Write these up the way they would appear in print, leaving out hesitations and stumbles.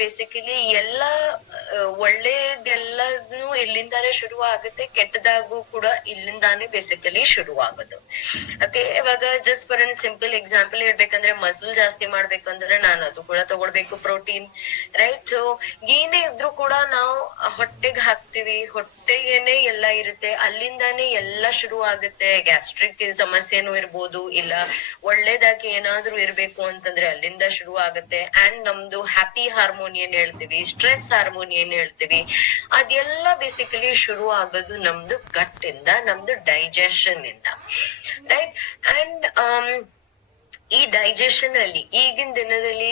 Basically ಎಲ್ಲಾ ಒಳ್ಳೇದೆಲ್ಲನು ಇಲ್ಲಿಂದಾನೇ ಶುರು ಆಗುತ್ತೆ, ಕೆಟ್ಟದಾಗೂ ಕೂಡ ಇಲ್ಲಿಂದಾನೇ ಬೇಸಿಕಲಿ ಶುರು ಆಗೋದು. ಓಕೆ, ಇವಾಗ just for an simple example ಹೇಳ್ಬೇಕಂದ್ರೆ ಮಸಲ್ ಜಾಸ್ತಿ ಮಾಡ್ಬೇಕಂದ್ರೆ ನಾನು ಅದು ಕೂಡ ತಗೊಳ್ಬೇಕು ಪ್ರೋಟೀನ್, ರೈಟ್? ಸೊ ಏನೇ ಇದ್ರು ಕೂಡ ನಾವು ಹೊಟ್ಟೆಗೆ ಹಾಕ್ತಿವಿ, ಹೊಟ್ಟೆಗೇನೆ ಎಲ್ಲಾ ಇರುತ್ತೆ, ಅಲ್ಲಿಂದಾನೇ ಎಲ್ಲಾ ಶುರು ಆಗುತ್ತೆ. ಗ್ಯಾಸ್ಟ್ರಿಕ್ ಸಮಸ್ಯೆನೂ ಇರ್ಬೋದು, ಇಲ್ಲ ಒಳ್ಳೇದಾಗಿ ಏನಾದ್ರೂ ಇರ್ಬೇಕು ಅಂತಂದ್ರೆ ಅಲ್ಲಿಂದ ಶುರು ಆಗುತ್ತೆ. ಅಂಡ್ ನಮ್ದು ಹ್ಯಾಪಿ ಹಾರ್ಮೋನ್ ಏನ್ ಹೇಳ್ತೀವಿ, ಸ್ಟ್ರೆಸ್ ಹಾರ್ಮೋನ್ ಏನ್ ಹೇಳ್ತೀವಿ, ಅದೆಲ್ಲ ಬೇಸಿಕಲಿ ಶುರು ಆಗೋದು ನಮ್ದು ಗಟ್ ಇಂದ, ನಮ್ದು ಡೈಜೆಷನ್ ಇಂದ, ರೈಟ್? ಅಂಡ್ ಈ ಡೈಜೆಷನ್ ಅಲ್ಲಿ ಈಗಿನ ದಿನದಲ್ಲಿ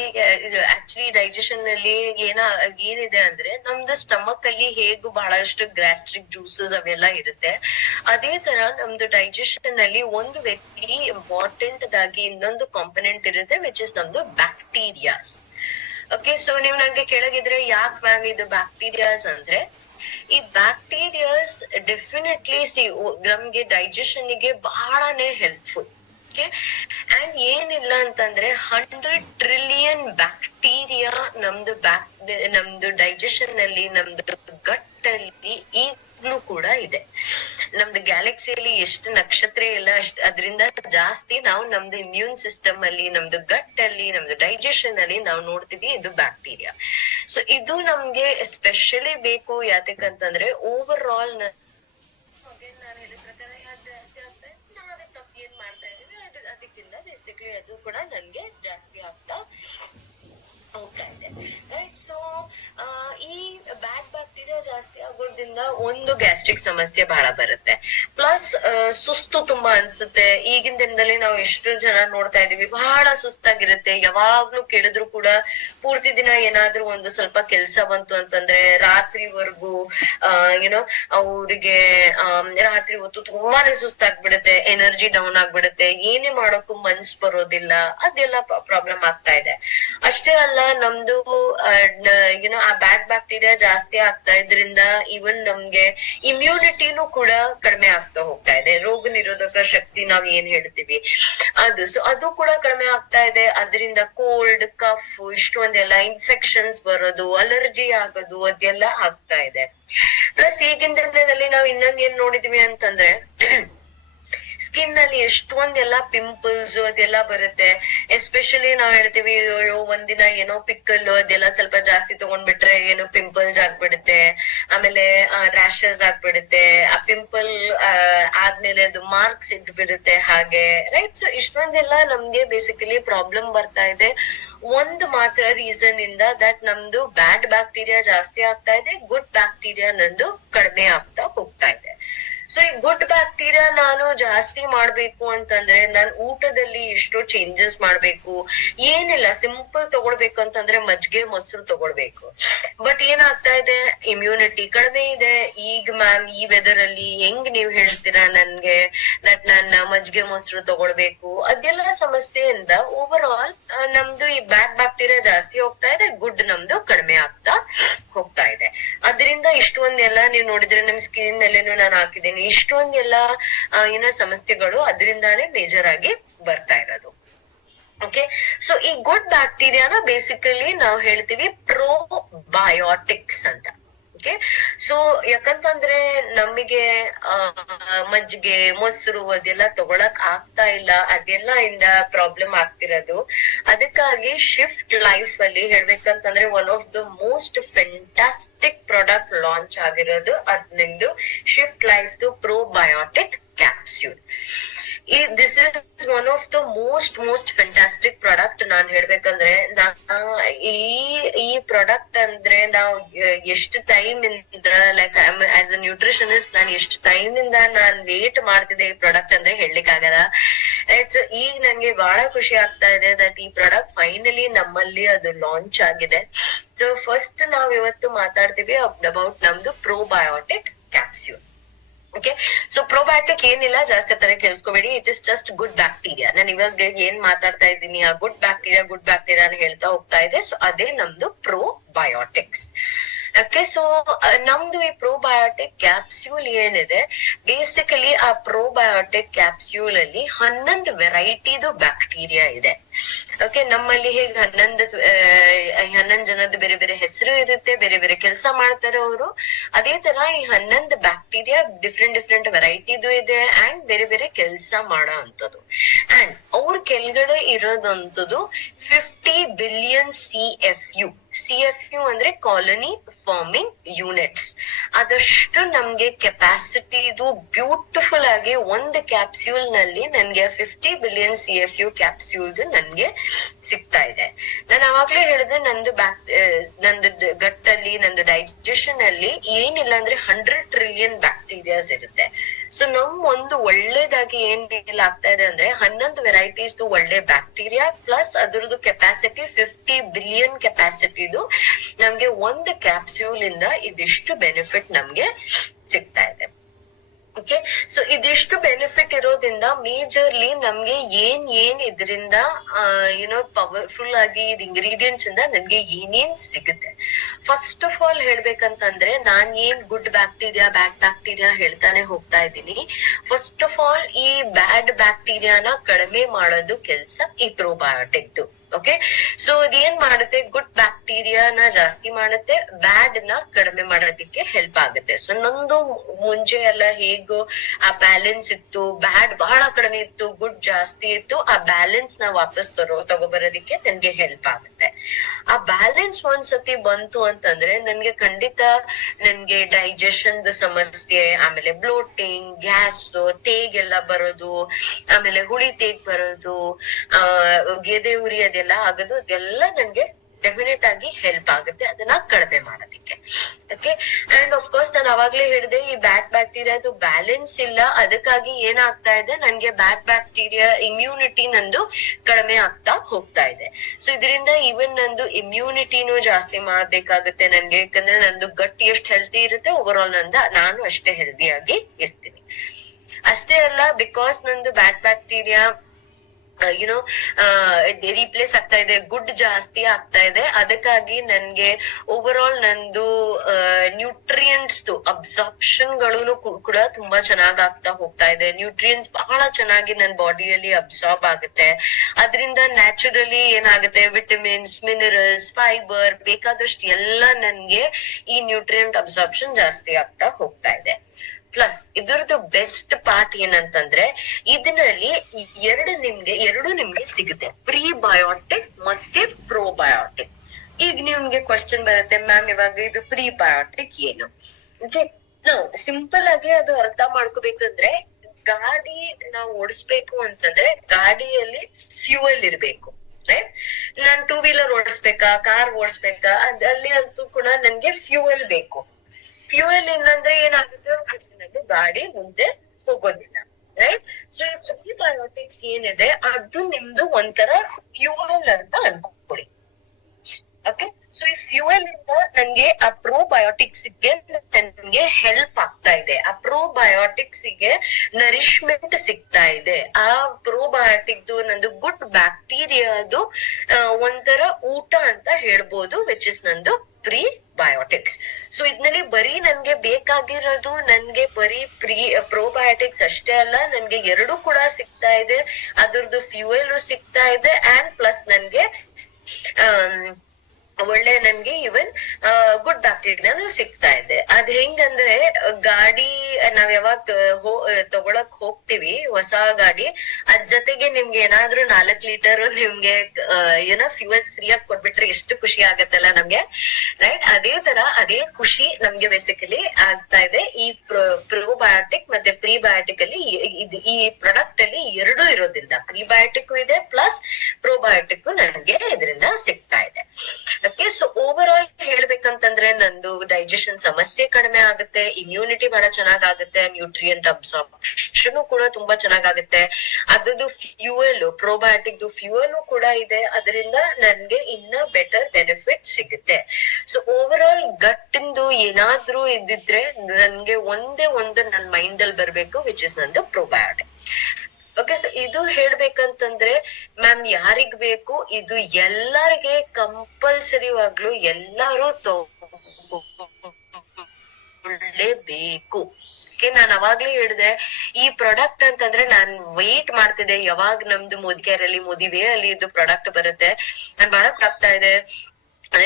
ಆಕ್ಚುಲಿ ಡೈಜೆಷನ್ ಅಲ್ಲಿ ಏನಿದೆ ಅಂದ್ರೆ ನಮ್ದು ಸ್ಟಮಕ್ ಅಲ್ಲಿ ಹೇಗೂ ಬಹಳಷ್ಟು ಗ್ಯಾಸ್ಟ್ರಿಕ್ ಜ್ಯೂಸಸ್ ಅವೆಲ್ಲ ಇರುತ್ತೆ. ಅದೇ ತರ ನಮ್ದು ಡೈಜೆಷನ್ ಅಲ್ಲಿ ಒಂದು ವ್ಯಕ್ತಿ ಇಂಪಾರ್ಟೆಂಟ್ ಆಗಿ ಇನ್ನೊಂದು ಕಾಂಪೊನೆಂಟ್ ಇರುತ್ತೆ, ವಿಚ್ ಇಸ್ ನಮ್ದು ಬ್ಯಾಕ್ಟೀರಿಯಾಸ್. ಓಕೆ, ಸೊ ನೀವ್ ನಂಗೆ ಕೆಳಗಿದ್ರೆ ಯಾಕೆ ಮ್ಯಾಮ್ ಇದು ಬ್ಯಾಕ್ಟೀರಿಯಾಸ್ ಅಂದ್ರೆ, ಈ ಬ್ಯಾಕ್ಟೀರಿಯಾಸ್ ಡೆಫಿನೆಟ್ಲಿ ನಮ್ಗೆ ಡೈಜೆಷನ್ ಗೆ ಬಹಳನೇ ಹೆಲ್ಪ್ಫುಲ್. ಅಂಡ್ ಏನಿಲ್ಲ ಅಂತಂದ್ರೆ 100 ಟ್ರಿಲಿಯನ್ ಬ್ಯಾಕ್ಟೀರಿಯಾ ನಮ್ದು ಡೈಜೆಷನ್ ಅಲ್ಲಿ, ನಮ್ದು ಗಟ್ ಅಲ್ಲಿ ಈಗ್ಲೂ ಕೂಡ ಇದೆ. ನಮ್ದು ಗ್ಯಾಲಕ್ಸಿಯಲ್ಲಿ ಎಷ್ಟು ನಕ್ಷತ್ರ ಇಲ್ಲ ಅದರಿಂದ ಜಾಸ್ತಿ ನಾವು ನಮ್ದು ಇಮ್ಯೂನ್ ಸಿಸ್ಟಮ್ ಅಲ್ಲಿ, ನಮ್ದು ಗಟ್ ಅಲ್ಲಿ, ನಮ್ದು ಡೈಜೆಷನ್ ಅಲ್ಲಿ ನಾವು ನೋಡ್ತೀವಿ ಇದು ಬ್ಯಾಕ್ಟೀರಿಯಾ. ಸೊ ಇದು ನಮ್ಗೆ ಎಸ್ಪೆಷಲಿ ಬೇಕು. ಯಾತಕ್ಕಂತಂದ್ರೆ ಓವರ್ ಆಲ್ ನಾನು ಹೇಳಿದ ಪ್ರಕಾರ ನಾವೇ ತಪ್ಪು ಏನ್ ಮಾಡ್ತಾ ಇದೀವಿ ಅದಕ್ಕಿಂತ ಬೇಸಿಕಲಿ ಅದು ಕೂಡ ನನ್ಗೆ ಜಾಸ್ತಿ ಆಗ್ತಾ ಹೋಗ್ತಾ ಇದೆ, ರೈಟ್? ಸೊ ಈ ಬ್ಯಾಡ್ ಬ್ಯಾಕ್ಟೀರಿಯಾ ಜಾಸ್ತಿ ಆಗೋದ್ರಿಂದ ಒಂದು ಗ್ಯಾಸ್ಟ್ರಿಕ್ ಸಮಸ್ಯೆ ಬಹಳ ಬರುತ್ತೆ, ಪ್ಲಸ್ ಸುಸ್ತು ತುಂಬಾ ಅನ್ಸುತ್ತೆ. ಈಗಿನ ದಿನದಲ್ಲಿ ನಾವು ಎಷ್ಟು ಜನ ನೋಡ್ತಾ ಇದೀವಿ, ಬಹಳ ಸುಸ್ತಾಗಿರುತ್ತೆ. ಯಾವಾಗ್ಲೂ ಕೇಳಿದ್ರು ಕೂಡ ಪೂರ್ತಿ ದಿನ ಏನಾದ್ರೂ ಒಂದು ಸ್ವಲ್ಪ ಕೆಲ್ಸ ಬಂತು ಅಂತಂದ್ರೆ ರಾತ್ರಿವರೆಗೂ ಏನೋ ಅವ್ರಿಗೆ ರಾತ್ರಿ ಹೊತ್ತು ತುಂಬಾನೇ ಸುಸ್ತಾಗ್ಬಿಡುತ್ತೆ, ಎನರ್ಜಿ ಡೌನ್ ಆಗ್ಬಿಡುತ್ತೆ, ಏನೇ ಮಾಡೋಕ್ಕೂ ಮನ್ಸ್ ಬರೋದಿಲ್ಲ, ಅದೆಲ್ಲ ಪ್ರಾಬ್ಲಮ್ ಆಗ್ತಾ ಇದೆ. ಅಷ್ಟೇ ಅಲ್ಲ, ನಮ್ದು ಏನೋ ಆ ಬ್ಯಾಡ್ ಬ್ಯಾಕ್ಟೀರಿಯಾ ಜಾಸ್ತಿ ಆಗ್ತಾ ಇದ್ರಿಂದ ಇವನ್ ನಮ್ಗೆ ಇಮ್ಯುನಿಟಿನೂ ಕೂಡ ಕಡಿಮೆ ಆಗ್ತಾ ಹೋಗ್ತಾ ಇದೆ. ರೋಗ ನಿರೋಧಕ ಶಕ್ತಿ ನಾವ್ ಏನ್ ಹೇಳ್ತೀವಿ ಅದು ಕೂಡ ಕಡಿಮೆ ಆಗ್ತಾ ಇದೆ. ಅದರಿಂದ ಕೋಲ್ಡ್, ಕಫ್, ಇಷ್ಟೊಂದೆಲ್ಲ ಇನ್ಫೆಕ್ಷನ್ಸ್ ಬರೋದು, ಅಲರ್ಜಿ ಆಗೋದು ಅದೆಲ್ಲ ಆಗ್ತಾ ಇದೆ. ಪ್ಲಸ್ ಈಗಿನ ದಿನದಲ್ಲಿ ನಾವ್ ಇನ್ನೊಂದ್ ಏನ್ ನೋಡಿದ್ವಿ ಅಂತಂದ್ರೆ ಸ್ಕಿನ್ ಅಲ್ಲಿ ಎಷ್ಟೊಂದೆಲ್ಲ ಪಿಂಪಲ್ಸ್ ಅದೆಲ್ಲ ಬರುತ್ತೆ. ಎಸ್ಪೆಷಲಿ ನಾವ್ ಹೇಳ್ತೀವಿ ಒಂದಿನ ಏನೋ ಪಿಕ್ಕಲ್ ಅದೆಲ್ಲ ಸ್ವಲ್ಪ ಜಾಸ್ತಿ ತಗೊಂಡ್ಬಿಟ್ರೆ ಏನೋ ಪಿಂಪಲ್ಸ್ ಆಗ್ಬಿಡುತ್ತೆ, ಆಮೇಲೆ ರ್ಯಾಶಸ್ ಆಗ್ಬಿಡುತ್ತೆ, ಆ ಪಿಂಪಲ್ ಆದ್ಮೇಲೆ ಅದು ಮಾರ್ಕ್ಸ್ ಇಟ್ಬಿಡುತ್ತೆ ಹಾಗೆ, ರೈಟ್? ಸೊ ಇಷ್ಟೊಂದೆಲ್ಲ ನಮ್ಗೆ ಬೇಸಿಕಲಿ ಪ್ರಾಬ್ಲಮ್ ಬರ್ತಾ ಇದೆ ಒಂದು ಮಾತ್ರ ರೀಸನ್ ಇಂದ, ದಟ್ ನಮ್ದು ಬ್ಯಾಡ್ ಬ್ಯಾಕ್ಟೀರಿಯಾ ಜಾಸ್ತಿ ಆಗ್ತಾ ಇದೆ, ಗುಡ್ ಬ್ಯಾಕ್ಟೀರಿಯಾ ನಂದು ಕಡಿಮೆ ಆಗ್ತಾ ಹೋಗ್ತಾ ಇದೆ. ಸೊ ಈ ಗುಡ್ ಬ್ಯಾಕ್ಟೀರಿಯಾ ನಾನು ಜಾಸ್ತಿ ಮಾಡ್ಬೇಕು ಅಂತಂದ್ರೆ ನಾನು ಊಟದಲ್ಲಿ ಎಷ್ಟೋ ಚೇಂಜಸ್ ಮಾಡ್ಬೇಕು. ಏನಿಲ್ಲ, ಸಿಂಪಲ್ ತಗೊಳ್ಬೇಕು ಅಂತಂದ್ರೆ ಮಜ್ಜಿಗೆ ಮೊಸರು ತಗೊಳ್ಬೇಕು. ಬಟ್ ಏನಾಗ್ತಾ ಇದೆ, ಇಮ್ಯುನಿಟಿ ಕಡಿಮೆ ಇದೆ. ಈಗ ಮ್ಯಾಮ್ ಈ ವೆದರ್ ಅಲ್ಲಿ ಹೆಂಗ್ ನೀವ್ ಹೇಳ್ತೀರಾ ನನ್ಗೆ ನನ್ನ ಮಜ್ಜಿಗೆ ಮೊಸರು ತಗೊಳ್ಬೇಕು, ಅದೆಲ್ಲ ಸಮಸ್ಯೆಯಿಂದ ಓವರ್ ಆಲ್ ನಮ್ದು ಈ ಬ್ಯಾಡ್ ಬ್ಯಾಕ್ಟೀರಿಯಾ ಜಾಸ್ತಿ ಹೋಗ್ತಾ ಇದೆ, ಗುಡ್ ನಮ್ದು ಕಡಿಮೆ ಆಗ್ತಾ ಹೋಗ್ತಾ ಇದೆ. ಅದರಿಂದ ಇಷ್ಟೊಂದೆಲ್ಲ ನೀವ್ ನೋಡಿದ್ರೆ ನಮ್ ಸ್ಕಿನ್ ಅಲ್ಲೇನು ನಾನು ಹಾಕಿದ್ದೀನಿ, ಇಷ್ಟೊಂದೆಲ್ಲ ಏನೋ ಸಮಸ್ಯೆಗಳು ಅದರಿಂದಾನೇ ಮೇಜರ್ ಆಗಿ ಬರ್ತಾ ಇರೋದು. ಓಕೆ, ಸೊ ಈ ಗುಡ್ ಬ್ಯಾಕ್ಟೀರಿಯಾನ ಬೇಸಿಕಲಿ ನಾವು ಹೇಳ್ತೀವಿ ಪ್ರೋಬಯೋಟಿಕ್ಸ್ ಅಂತ. ಓಕೆ, ಸೊ ಯಾಕಂತಂದ್ರೆ ನಮಗೆ ಮಜ್ಜಿಗೆ ಮೊಸರು ಅದೆಲ್ಲ ತಗೊಳಕ್ ಆಗ್ತಾ ಇಲ್ಲ, ಅದೆಲ್ಲ ಇಂದ ಪ್ರಾಬ್ಲಮ್ ಆಗ್ತಿರೋದು. ಅದಕ್ಕಾಗಿ ಶಿಫ್ಟ್ ಲೈಫ್ ಅಲ್ಲಿ ಹೇಳ್ಬೇಕಂತಂದ್ರೆ one of the most fantastic product launch ಆಗಿರೋದು ನಿಮ್ದು shift life probiotic capsule. This is one of the most fantastic product. ನಾನ್ ಹೇಳ್ಬೇಕಂದ್ರೆ ಈ ಪ್ರಾಡಕ್ಟ್ ಅಂದ್ರೆ ನಾವು ಎಷ್ಟು ಟೈಮ್ ಇಂದ ಲೈಕ್ ಆಸ್ ಅ ನ್ಯೂಟ್ರಿಷನಿಸ್ಟ್ ನಾನು ಎಷ್ಟು ಟೈಮ್ ಇಂದ ನಾನ್ ವೇಟ್ ಮಾಡ್ತಿದ್ದೆ ಈ ಪ್ರಾಡಕ್ಟ್ ಅಂದ್ರೆ ಹೇಳಲಿಕ್ಕೆ ಆಗಲ್ಲ. ಸೊ ಈಗ ನನ್ಗೆ ಬಹಳ ಖುಷಿ ಆಗ್ತಾ ಇದೆ ದಟ್ ಈ ಪ್ರಾಡಕ್ಟ್ ಫೈನಲಿ ನಮ್ಮಲ್ಲಿ ಅದು ಲಾಂಚ್ ಆಗಿದೆ. ಸೊ ಫಸ್ಟ್ ನಾವ್ ಇವತ್ತು ಮಾತಾಡ್ತೀವಿ ಅಬೌಟ್ ನಮ್ದು probiotic capsule. Okay, so probiotic ಏನಿಲ್ಲ, ಜಾಸ್ತಿ ತರ ಕೇಳಿಸ್ಕೋಬೇಡಿ, it is just good bacteria. ನಾನು ಇವಾಗ ಏನ್ ಮಾತಾಡ್ತಾ ಇದ್ದೀನಿ ಆ ಗುಡ್ ಬ್ಯಾಕ್ಟೀರಿಯಾ ಹೇಳ್ತಾ ಹೋಗ್ತಾ ಇದೆ. ಸೊ ಅದೇ ನಮ್ದು ಪ್ರೋಬಯೋಟಿಕ್ಸ್. ಓಕೆ, ಸೊ ನಮ್ದು ಈ ಪ್ರೋಬಯೋಟಿಕ್ ಕ್ಯಾಪ್ಸ್ಯೂಲ್ ಏನಿದೆ, ಬೇಸಿಕಲಿ ಆ ಪ್ರೋಬಯೋಟಿಕ್ ಕ್ಯಾಪ್ಸ್ಯೂಲ್ ಅಲ್ಲಿ 11 ವೆರೈಟಿದು ಬ್ಯಾಕ್ಟೀರಿಯಾ ಇದೆ. ಓಕೆ, ನಮ್ಮಲ್ಲಿ ಹೇಗೆ 11 ಜನದ ಬೇರೆ ಬೇರೆ ಹೆಸರು ಇರುತ್ತೆ, ಬೇರೆ ಬೇರೆ ಕೆಲಸ ಮಾಡ್ತಾರೆ ಅವರು. ಅದೇ ತರ ಈ 11 ಬ್ಯಾಕ್ಟೀರಿಯಾ ಡಿಫ್ರೆಂಟ್ ವೆರೈಟಿದು ಇದೆ ಅಂಡ್ ಬೇರೆ ಬೇರೆ ಕೆಲಸ ಮಾಡೋ ಅಂತದ್ದು. ಅಂಡ್ ಅವ್ರ ಕೆಳಗಡೆ ಇರೋದಂತದ್ದು 50 ಬಿಲಿಯನ್ CFU ಅಂದ್ರೆ ಕಾಲನಿ ಫಾರ್ಮಿಂಗ್ ಯೂನಿಟ್ಸ್. ಅದಷ್ಟು ನಮ್ಗೆ ಕೆಪಾಸಿಟಿ ಇದು ಬ್ಯೂಟಿಫುಲ್ ಆಗಿ ಒಂದು ಕ್ಯಾಪ್ಸ್ಯೂಲ್ ನಲ್ಲಿ ನನ್ಗೆ 50 ಬಿಲಿಯನ್ CFU ಕ್ಯಾಪ್ಸ್ಯೂಲ್ ನನ್ಗೆ ಸಿಗ್ತಾ ಇದೆ. ನಾನು ಅವಾಗ್ಲೇ ಹೇಳಿದೆ, ನಂದು ಗಟ್ಟಲ್ಲಿ, ನಂದು ಡೈಜೆಷನ್ ಅಲ್ಲಿ ಏನಿಲ್ಲ ಅಂದ್ರೆ 100 ಟ್ರಿಲಿಯನ್ ಬ್ಯಾಕ್ಟೀರಿಯಾಸ್ ಇರುತ್ತೆ. ಸೊ ಒಂದು ಒಳ್ಳೇದಾಗಿ ಏನ್ ಆಗ್ತಾ ಇದೆ ಅಂದ್ರೆ 11 ವೆರೈಟೀಸ್ ಒಳ್ಳೆ ಬ್ಯಾಕ್ಟೀರಿಯಾ ಪ್ಲಸ್ ಅದ್ರದ್ದು ಕೆಪಾಸಿಟಿ 50 ಬಿಲಿಯನ್ ಕೆಪಾಸಿಟಿದು ನಮ್ಗೆ ಒಂದು ಕ್ಯಾಪ್ಸ್ಯೂಲ್ ಇಂದ ಇದಿಷ್ಟು ಬೆನಿಫಿಟ್ ನಮ್ಗೆ ಸಿಗ್ತಾ ಇದೆ. ಓಕೆ, ಸೊ ಇದಿಷ್ಟು ಬೆನಿಫಿಟ್ ಇರೋದ್ರಿಂದ ಮೇಜರ್ಲಿ ನಮ್ಗೆ ಏನ್ ಇದರಿಂದ ಪವರ್ಫುಲ್ ಆಗಿ ಇಂಗ್ರೀಡಿಯೆಂಟ್ಸ್ ಇಂದ ನಮ್ಗೆ ಏನೇನ್ ಸಿಗುತ್ತೆ. ಫಸ್ಟ್ ಆಫ್ ಆಲ್ ಹೇಳ್ಬೇಕಂತಂದ್ರೆ ನಾನ್ ಏನ್ ಗುಡ್ ಬ್ಯಾಕ್ಟೀರಿಯಾ ಬ್ಯಾಡ್ ಬ್ಯಾಕ್ಟೀರಿಯಾ ಹೇಳ್ತಾನೆ ಹೋಗ್ತಾ ಇದ್ದೀನಿ. ಫಸ್ಟ್ ಆಫ್ ಆಲ್ ಈ ಬ್ಯಾಡ್ ಬ್ಯಾಕ್ಟೀರಿಯಾನ ಕಡಿಮೆ ಮಾಡೋದು ಕೆಲ್ಸ ಈ ಪ್ರೋಬಯೋಟಿಕ್ದು. ಓಕೆ, ಸೊ ಇದೇನ್ ಮಾಡುತ್ತೆ, ಗುಡ್ ಬ್ಯಾಕ್ಟೀರಿಯಾನ ಜಾಸ್ತಿ ಮಾಡುತ್ತೆ, ಬ್ಯಾಡ್ ನ ಕಡಿಮೆ ಮಾಡೋದಕ್ಕೆ ಹೆಲ್ಪ್ ಆಗುತ್ತೆ. ಸೊ ನಂದು ಮುಂಚೆ ಎಲ್ಲ ಹೇಗೋ ಆ ಬ್ಯಾಲೆನ್ಸ್ ಇತ್ತು, ಬ್ಯಾಡ್ ಬಹಳ ಕಡಿಮೆ ಇತ್ತು, ಗುಡ್ ಜಾಸ್ತಿ ಇತ್ತು, ಆ ಬ್ಯಾಲೆನ್ಸ್ ನ ವಾಪಸ್ ತಗೋಬರೋದಕ್ಕೆ ನನ್ಗೆ ಹೆಲ್ಪ್ ಆಗುತ್ತೆ. ಆ ಬ್ಯಾಲೆನ್ಸ್ ಒಂದ್ಸತಿ ಬಂತು ಅಂತಂದ್ರೆ ನನ್ಗೆ ಡೈಜೆಷನ್ ಸಮಸ್ಯೆ, ಆಮೇಲೆ ಬ್ಲೋಟಿಂಗ್, ಗ್ಯಾಸ್, ತೇಗೆಲ್ಲ ಬರೋದು, ಆಮೇಲೆ ಹುಳಿ ತೇಗ್ ಬರೋದು, ಗೆದೆ ಉರಿ ಅದೆಲ್ಲ ಆಗೋದು, ಅದೆಲ್ಲ ನನ್ಗೆ ಡೆಫಿನೆಟ್ ಆಗಿ ಹೆಲ್ಪ್ ಆಗುತ್ತೆ ಅದನ್ನ ಕಡಿಮೆ ಮಾಡೋದಿಕ್ಕೆ. ಓಕೆ, ಅಂಡ್ ಆಫ್ ಕೋರ್ಸ್ ನಾನು ಅವಾಗ್ಲೇ ಹೇಳಿದೆ, ಈ ಬ್ಯಾಡ್ ಬ್ಯಾಕ್ಟೀರಿಯಾದು ಬ್ಯಾಲೆನ್ಸ್ ಇಲ್ಲ, ಅದಕ್ಕಾಗಿ ಏನಾಗ್ತಾ ಇದೆ, ನನ್ಗೆ ಬ್ಯಾಡ್ ಬ್ಯಾಕ್ಟೀರಿಯಾ ಇಮ್ಯುನಿಟಿ ನಂದು ಕಡಿಮೆ ಆಗ್ತಾ ಹೋಗ್ತಾ ಇದೆ. ಸೊ ಇದರಿಂದ ಈವನ್ ನಂದು ಇಮ್ಯುನಿಟಿನೂ ಜಾಸ್ತಿ ಮಾಡ್ಬೇಕಾಗುತ್ತೆ ನನ್ಗೆ, ಯಾಕಂದ್ರೆ ನಂದು ಗಟ್ ಎಷ್ಟು ಹೆಲ್ತಿ ಇರುತ್ತೆ ಓವರ್ ಆಲ್ ನಾನು ಅಷ್ಟೇ ಹೆಲ್ದಿಯಾಗಿ ಇರ್ತೀನಿ. ಅಷ್ಟೇ ಅಲ್ಲ, ಬಿಕಾಸ್ ನಂದು ಬ್ಯಾಡ್ ಬ್ಯಾಕ್ಟೀರಿಯಾ ರೀಪ್ಲೇಸ್ ಆಗ್ತಾ ಇದೆ, ಗುಡ್ ಜಾಸ್ತಿ ಆಗ್ತಾ ಇದೆ, ಅದಕ್ಕಾಗಿ ನನ್ಗೆ ಓವರ್ ಆಲ್ ನಂದು ನ್ಯೂಟ್ರಿಯೆಂಟ್ಸ್ ಅಬ್ಸಾರ್ಪ್ಷನ್ ಗಳು ಕೂಡ ತುಂಬಾ ಚೆನ್ನಾಗ್ ಆಗ್ತಾ ಹೋಗ್ತಾ ಇದೆ. ನ್ಯೂಟ್ರಿಯೆಂಟ್ಸ್ ಬಹಳ ಚೆನ್ನಾಗಿ ನನ್ ಬಾಡಿಯಲ್ಲಿ ಅಬ್ಸಾರ್ಬ್ ಆಗುತ್ತೆ. ಅದರಿಂದ ನ್ಯಾಚುರಲಿ ಏನಾಗುತ್ತೆ, ವಿಟಮಿನ್ಸ್, ಮಿನರಲ್ಸ್, ಫೈಬರ್ ಬೇಕಾದಷ್ಟು ಎಲ್ಲ ನನ್ಗೆ ಈ ನ್ಯೂಟ್ರಿಯೆಂಟ್ ಅಬ್ಸಾರ್ಪ್ಷನ್ ಜಾಸ್ತಿ ಆಗ್ತಾ ಹೋಗ್ತಾ ಇದೆ. ಪ್ಲಸ್ ಇದರದ್ದು ಬೆಸ್ಟ್ ಪಾರ್ಟ್ ಏನಂತಂದ್ರೆ ಇದರಲ್ಲಿ ಎರಡು ನಿಮ್ಗೆ ಸಿಗುತ್ತೆ, ಪ್ರೀಬಯೋಟಿಕ್ ಮತ್ತೆ ಪ್ರೋಬಯೋಟಿಕ್. ಈಗ ನಿಮ್ಗೆ ಕ್ವಶನ್ ಬರುತ್ತೆ, ಮ್ಯಾಮ್ ಇವಾಗ ಇದು ಪ್ರೀಬಯೋಟಿಕ್ ಏನು? ನಾವು ಸಿಂಪಲ್ ಆಗಿ ಅದು ಅರ್ಥ ಮಾಡ್ಕೋಬೇಕಂದ್ರೆ, ಗಾಡಿ ನಾವು ಓಡಿಸ್ಬೇಕು ಅಂತಂದ್ರೆ ಗಾಡಿಯಲ್ಲಿ ಫ್ಯೂಯಲ್ ಇರ್ಬೇಕು. ನಾನ್ 2 ವೀಲರ್ ಓಡಿಸ್ಬೇಕಾ, ಕಾರ್ ಓಡಿಸ್ಬೇಕಾ, ಅಲ್ಲಿ ಅಂತೂ ಕೂಡ ನನ್ಗೆ ಫ್ಯೂಯಲ್ ಬೇಕು. ಫ್ಯೂಯಲ್ ಇಲ್ಲಂದ್ರೆ ಏನಾಗುತ್ತೆ, ಗಾಡಿ ಮುಂದೆ ಹೋಗೋದಿಲ್ಲ. ರೈಟ್? ಸೊ ಪ್ರೀಬಯೋಟಿಕ್ಸ್ ಏನಿದೆ ಅದು ನಿಮ್ದು ಒಂಥರ ಫ್ಯೂಯಲ್ ಅಂತ ಅನ್ಕೊಳ್ಳಿ. ಓಕೆ, ಸೊ ಈ ಫ್ಯೂಯಲ್ ಇಂದ ನನ್ಗೆ ಆ ಪ್ರೋಬಯೋಟಿಕ್ಸ್ ಗೆ ನನ್ಗೆ ಹೆಲ್ಪ್ ಆಗ್ತಾ ಇದೆ, ಆ ಪ್ರೋಬಯೋಟಿಕ್ಸ್ ಗೆ ನರಿಶ್ಮೆಂಟ್ ಸಿಗ್ತಾ ಇದೆ. ಆ ಪ್ರೋಬಯೋಟಿಕ್ ನಂದು ಗುಡ್ ಬ್ಯಾಕ್ಟೀರಿಯಾದು ಒಂಥರ ಊಟ ಅಂತ ಹೇಳ್ಬೋದು, ವಿಚ್ ಇಸ್ ನಂದು ಪ್ರೀಬಯೋಟಿಕ್ಸ್. ಸೊ ಇದ್ನಲ್ಲಿ ಬರೀ ನನ್ಗೆ ಬೇಕಾಗಿರೋದು ನನ್ಗೆ ಬರೀ ಪ್ರೋಬಯೋಟಿಕ್ಸ್ ಅಷ್ಟೇ ಅಲ್ಲ, ನನ್ಗೆ ಎರಡು ಕೂಡ ಸಿಗ್ತಾ ಇದೆ, ಅದ್ರದ್ದು ಫ್ಯೂಯಲ್ ಸಿಗ್ತಾ ಇದೆ, ಅಂಡ್ ಪ್ಲಸ್ ನನ್ಗೆ ಒಳ್ಳೆ ನನ್ಗೆ ಇವನ್ ಗುಡ್ ಬ್ಯಾಕ್ಟೀರಿಯಾನು ಸಿಗ್ತಾ ಇದೆ. ಅದ್ ಹೆಂಗಂದ್ರೆ, ಗಾಡಿ ನಾವ್ ಯಾವಾಗ ತಗೊಳಕ್ ಹೋಗ್ತಿವಿ ಹೊಸ ಗಾಡಿ, ಅದ್ ಜೊತೆಗೆ ನಿಮ್ಗೆ ಏನಾದ್ರೂ 4 ಲೀಟರ್ ನಿಮ್ಗೆ ಫ್ಯೂಯಲ್ ಫ್ರೀಯಾಗಿ ಕೊಟ್ಬಿಟ್ರೆ ಎಷ್ಟು ಖುಷಿ ಆಗತ್ತಲ್ಲ ನಮ್ಗೆ, ರೈಟ್? ಅದೇ ತರ ಅದೇ ಖುಷಿ ನಮ್ಗೆ ಬೇಸಿಕಲಿ ಆಗ್ತಾ ಇದೆ ಈ ಪ್ರೋಬಯೋಟಿಕ್ ಮತ್ತೆ ಪ್ರೀಬಯೋಟಿಕ್ ಅಲ್ಲಿ. ಈ ಪ್ರಾಡಕ್ಟ್ ಅಲ್ಲಿ ಎರಡೂ ಇರೋದ್ರಿಂದ ಪ್ರೀಬಯೋಟಿಕ್ ಇದೆ ಪ್ಲಸ್ ಪ್ರೋಬಯೋಟಿಕ್ ನನ್ಗೆ ಇದರಿಂದ ಸಿಗ್ತಾ ಇದೆ. ಓಕೆ, ಸೊ ಓವರ್ ಆಲ್ ಹೇಳ್ಬೇಕಂತಂದ್ರೆ ನಂದು ಡೈಜೆಷನ್ ಸಮಸ್ಯೆ ಕಡಿಮೆ ಆಗುತ್ತೆ, ಇಮ್ಯುನಿಟಿ ಬಹಳ ಚೆನ್ನಾಗಾಗುತ್ತೆ, ನ್ಯೂಟ್ರಿಯೆಂಟ್ ಅಬ್ಸಾರ್ಪ್ಷನ್ ಕೂಡ ತುಂಬಾ ಚೆನ್ನಾಗಾಗುತ್ತೆ. ಅದ್ರದ್ದು ಫ್ಯೂಯಲ್, ಪ್ರೋಬಯೋಟಿಕ್ ಫ್ಯೂಯಲ್ ಕೂಡ ಇದೆ, ಅದರಿಂದ ನನ್ಗೆ ಇನ್ನ ಬೆಟರ್ ಬೆನಿಫಿಟ್ ಸಿಗುತ್ತೆ. ಸೊ ಓವರ್ ಆಲ್ ಗಟ್ ಇಂದು ಏನಾದ್ರೂ ಇದ್ದಿದ್ರೆ ನನ್ಗೆ ಒಂದೇ ಒಂದು ನನ್ ಮೈಂಡ್ ಅಲ್ಲಿ ಬರ್ಬೇಕು, ವಿಚ್ ಇಸ್ ನಂದು ಪ್ರೋಬಯೋಟಿಕ್. ಓಕೆ, ಸೊ ಇದು ಹೇಳ್ಬೇಕಂತಂದ್ರೆ ಮ್ಯಾಮ್ ಯಾರಿಗ್ ಬೇಕು, ಇದು ಎಲ್ಲರಿಗೆ ಕಂಪಲ್ಸರಿವಾಗ್ಲು ಎಲ್ಲಾರು ತಗೊಳ್ಳೇಬೇಕು. ನಾನ್ ಅವಾಗ್ಲೇ ಹೇಳಿದೆ, ಈ ಪ್ರಾಡಕ್ಟ್ ಅಂತಂದ್ರೆ ನಾನ್ ವೇಟ್ ಮಾಡ್ತಿದ್ದೆ ಯಾವಾಗ ನಮ್ದು ಮೋದಿ ಕೇರ್ ಅಲ್ಲಿ ಮೋದಿ ವೇ ಅಲ್ಲಿ ಇದು ಪ್ರಾಡಕ್ಟ್ ಬರುತ್ತೆ. ನಾನ್ ಮಾಡಕ್ ಆಗ್ತಾ ಇದೆ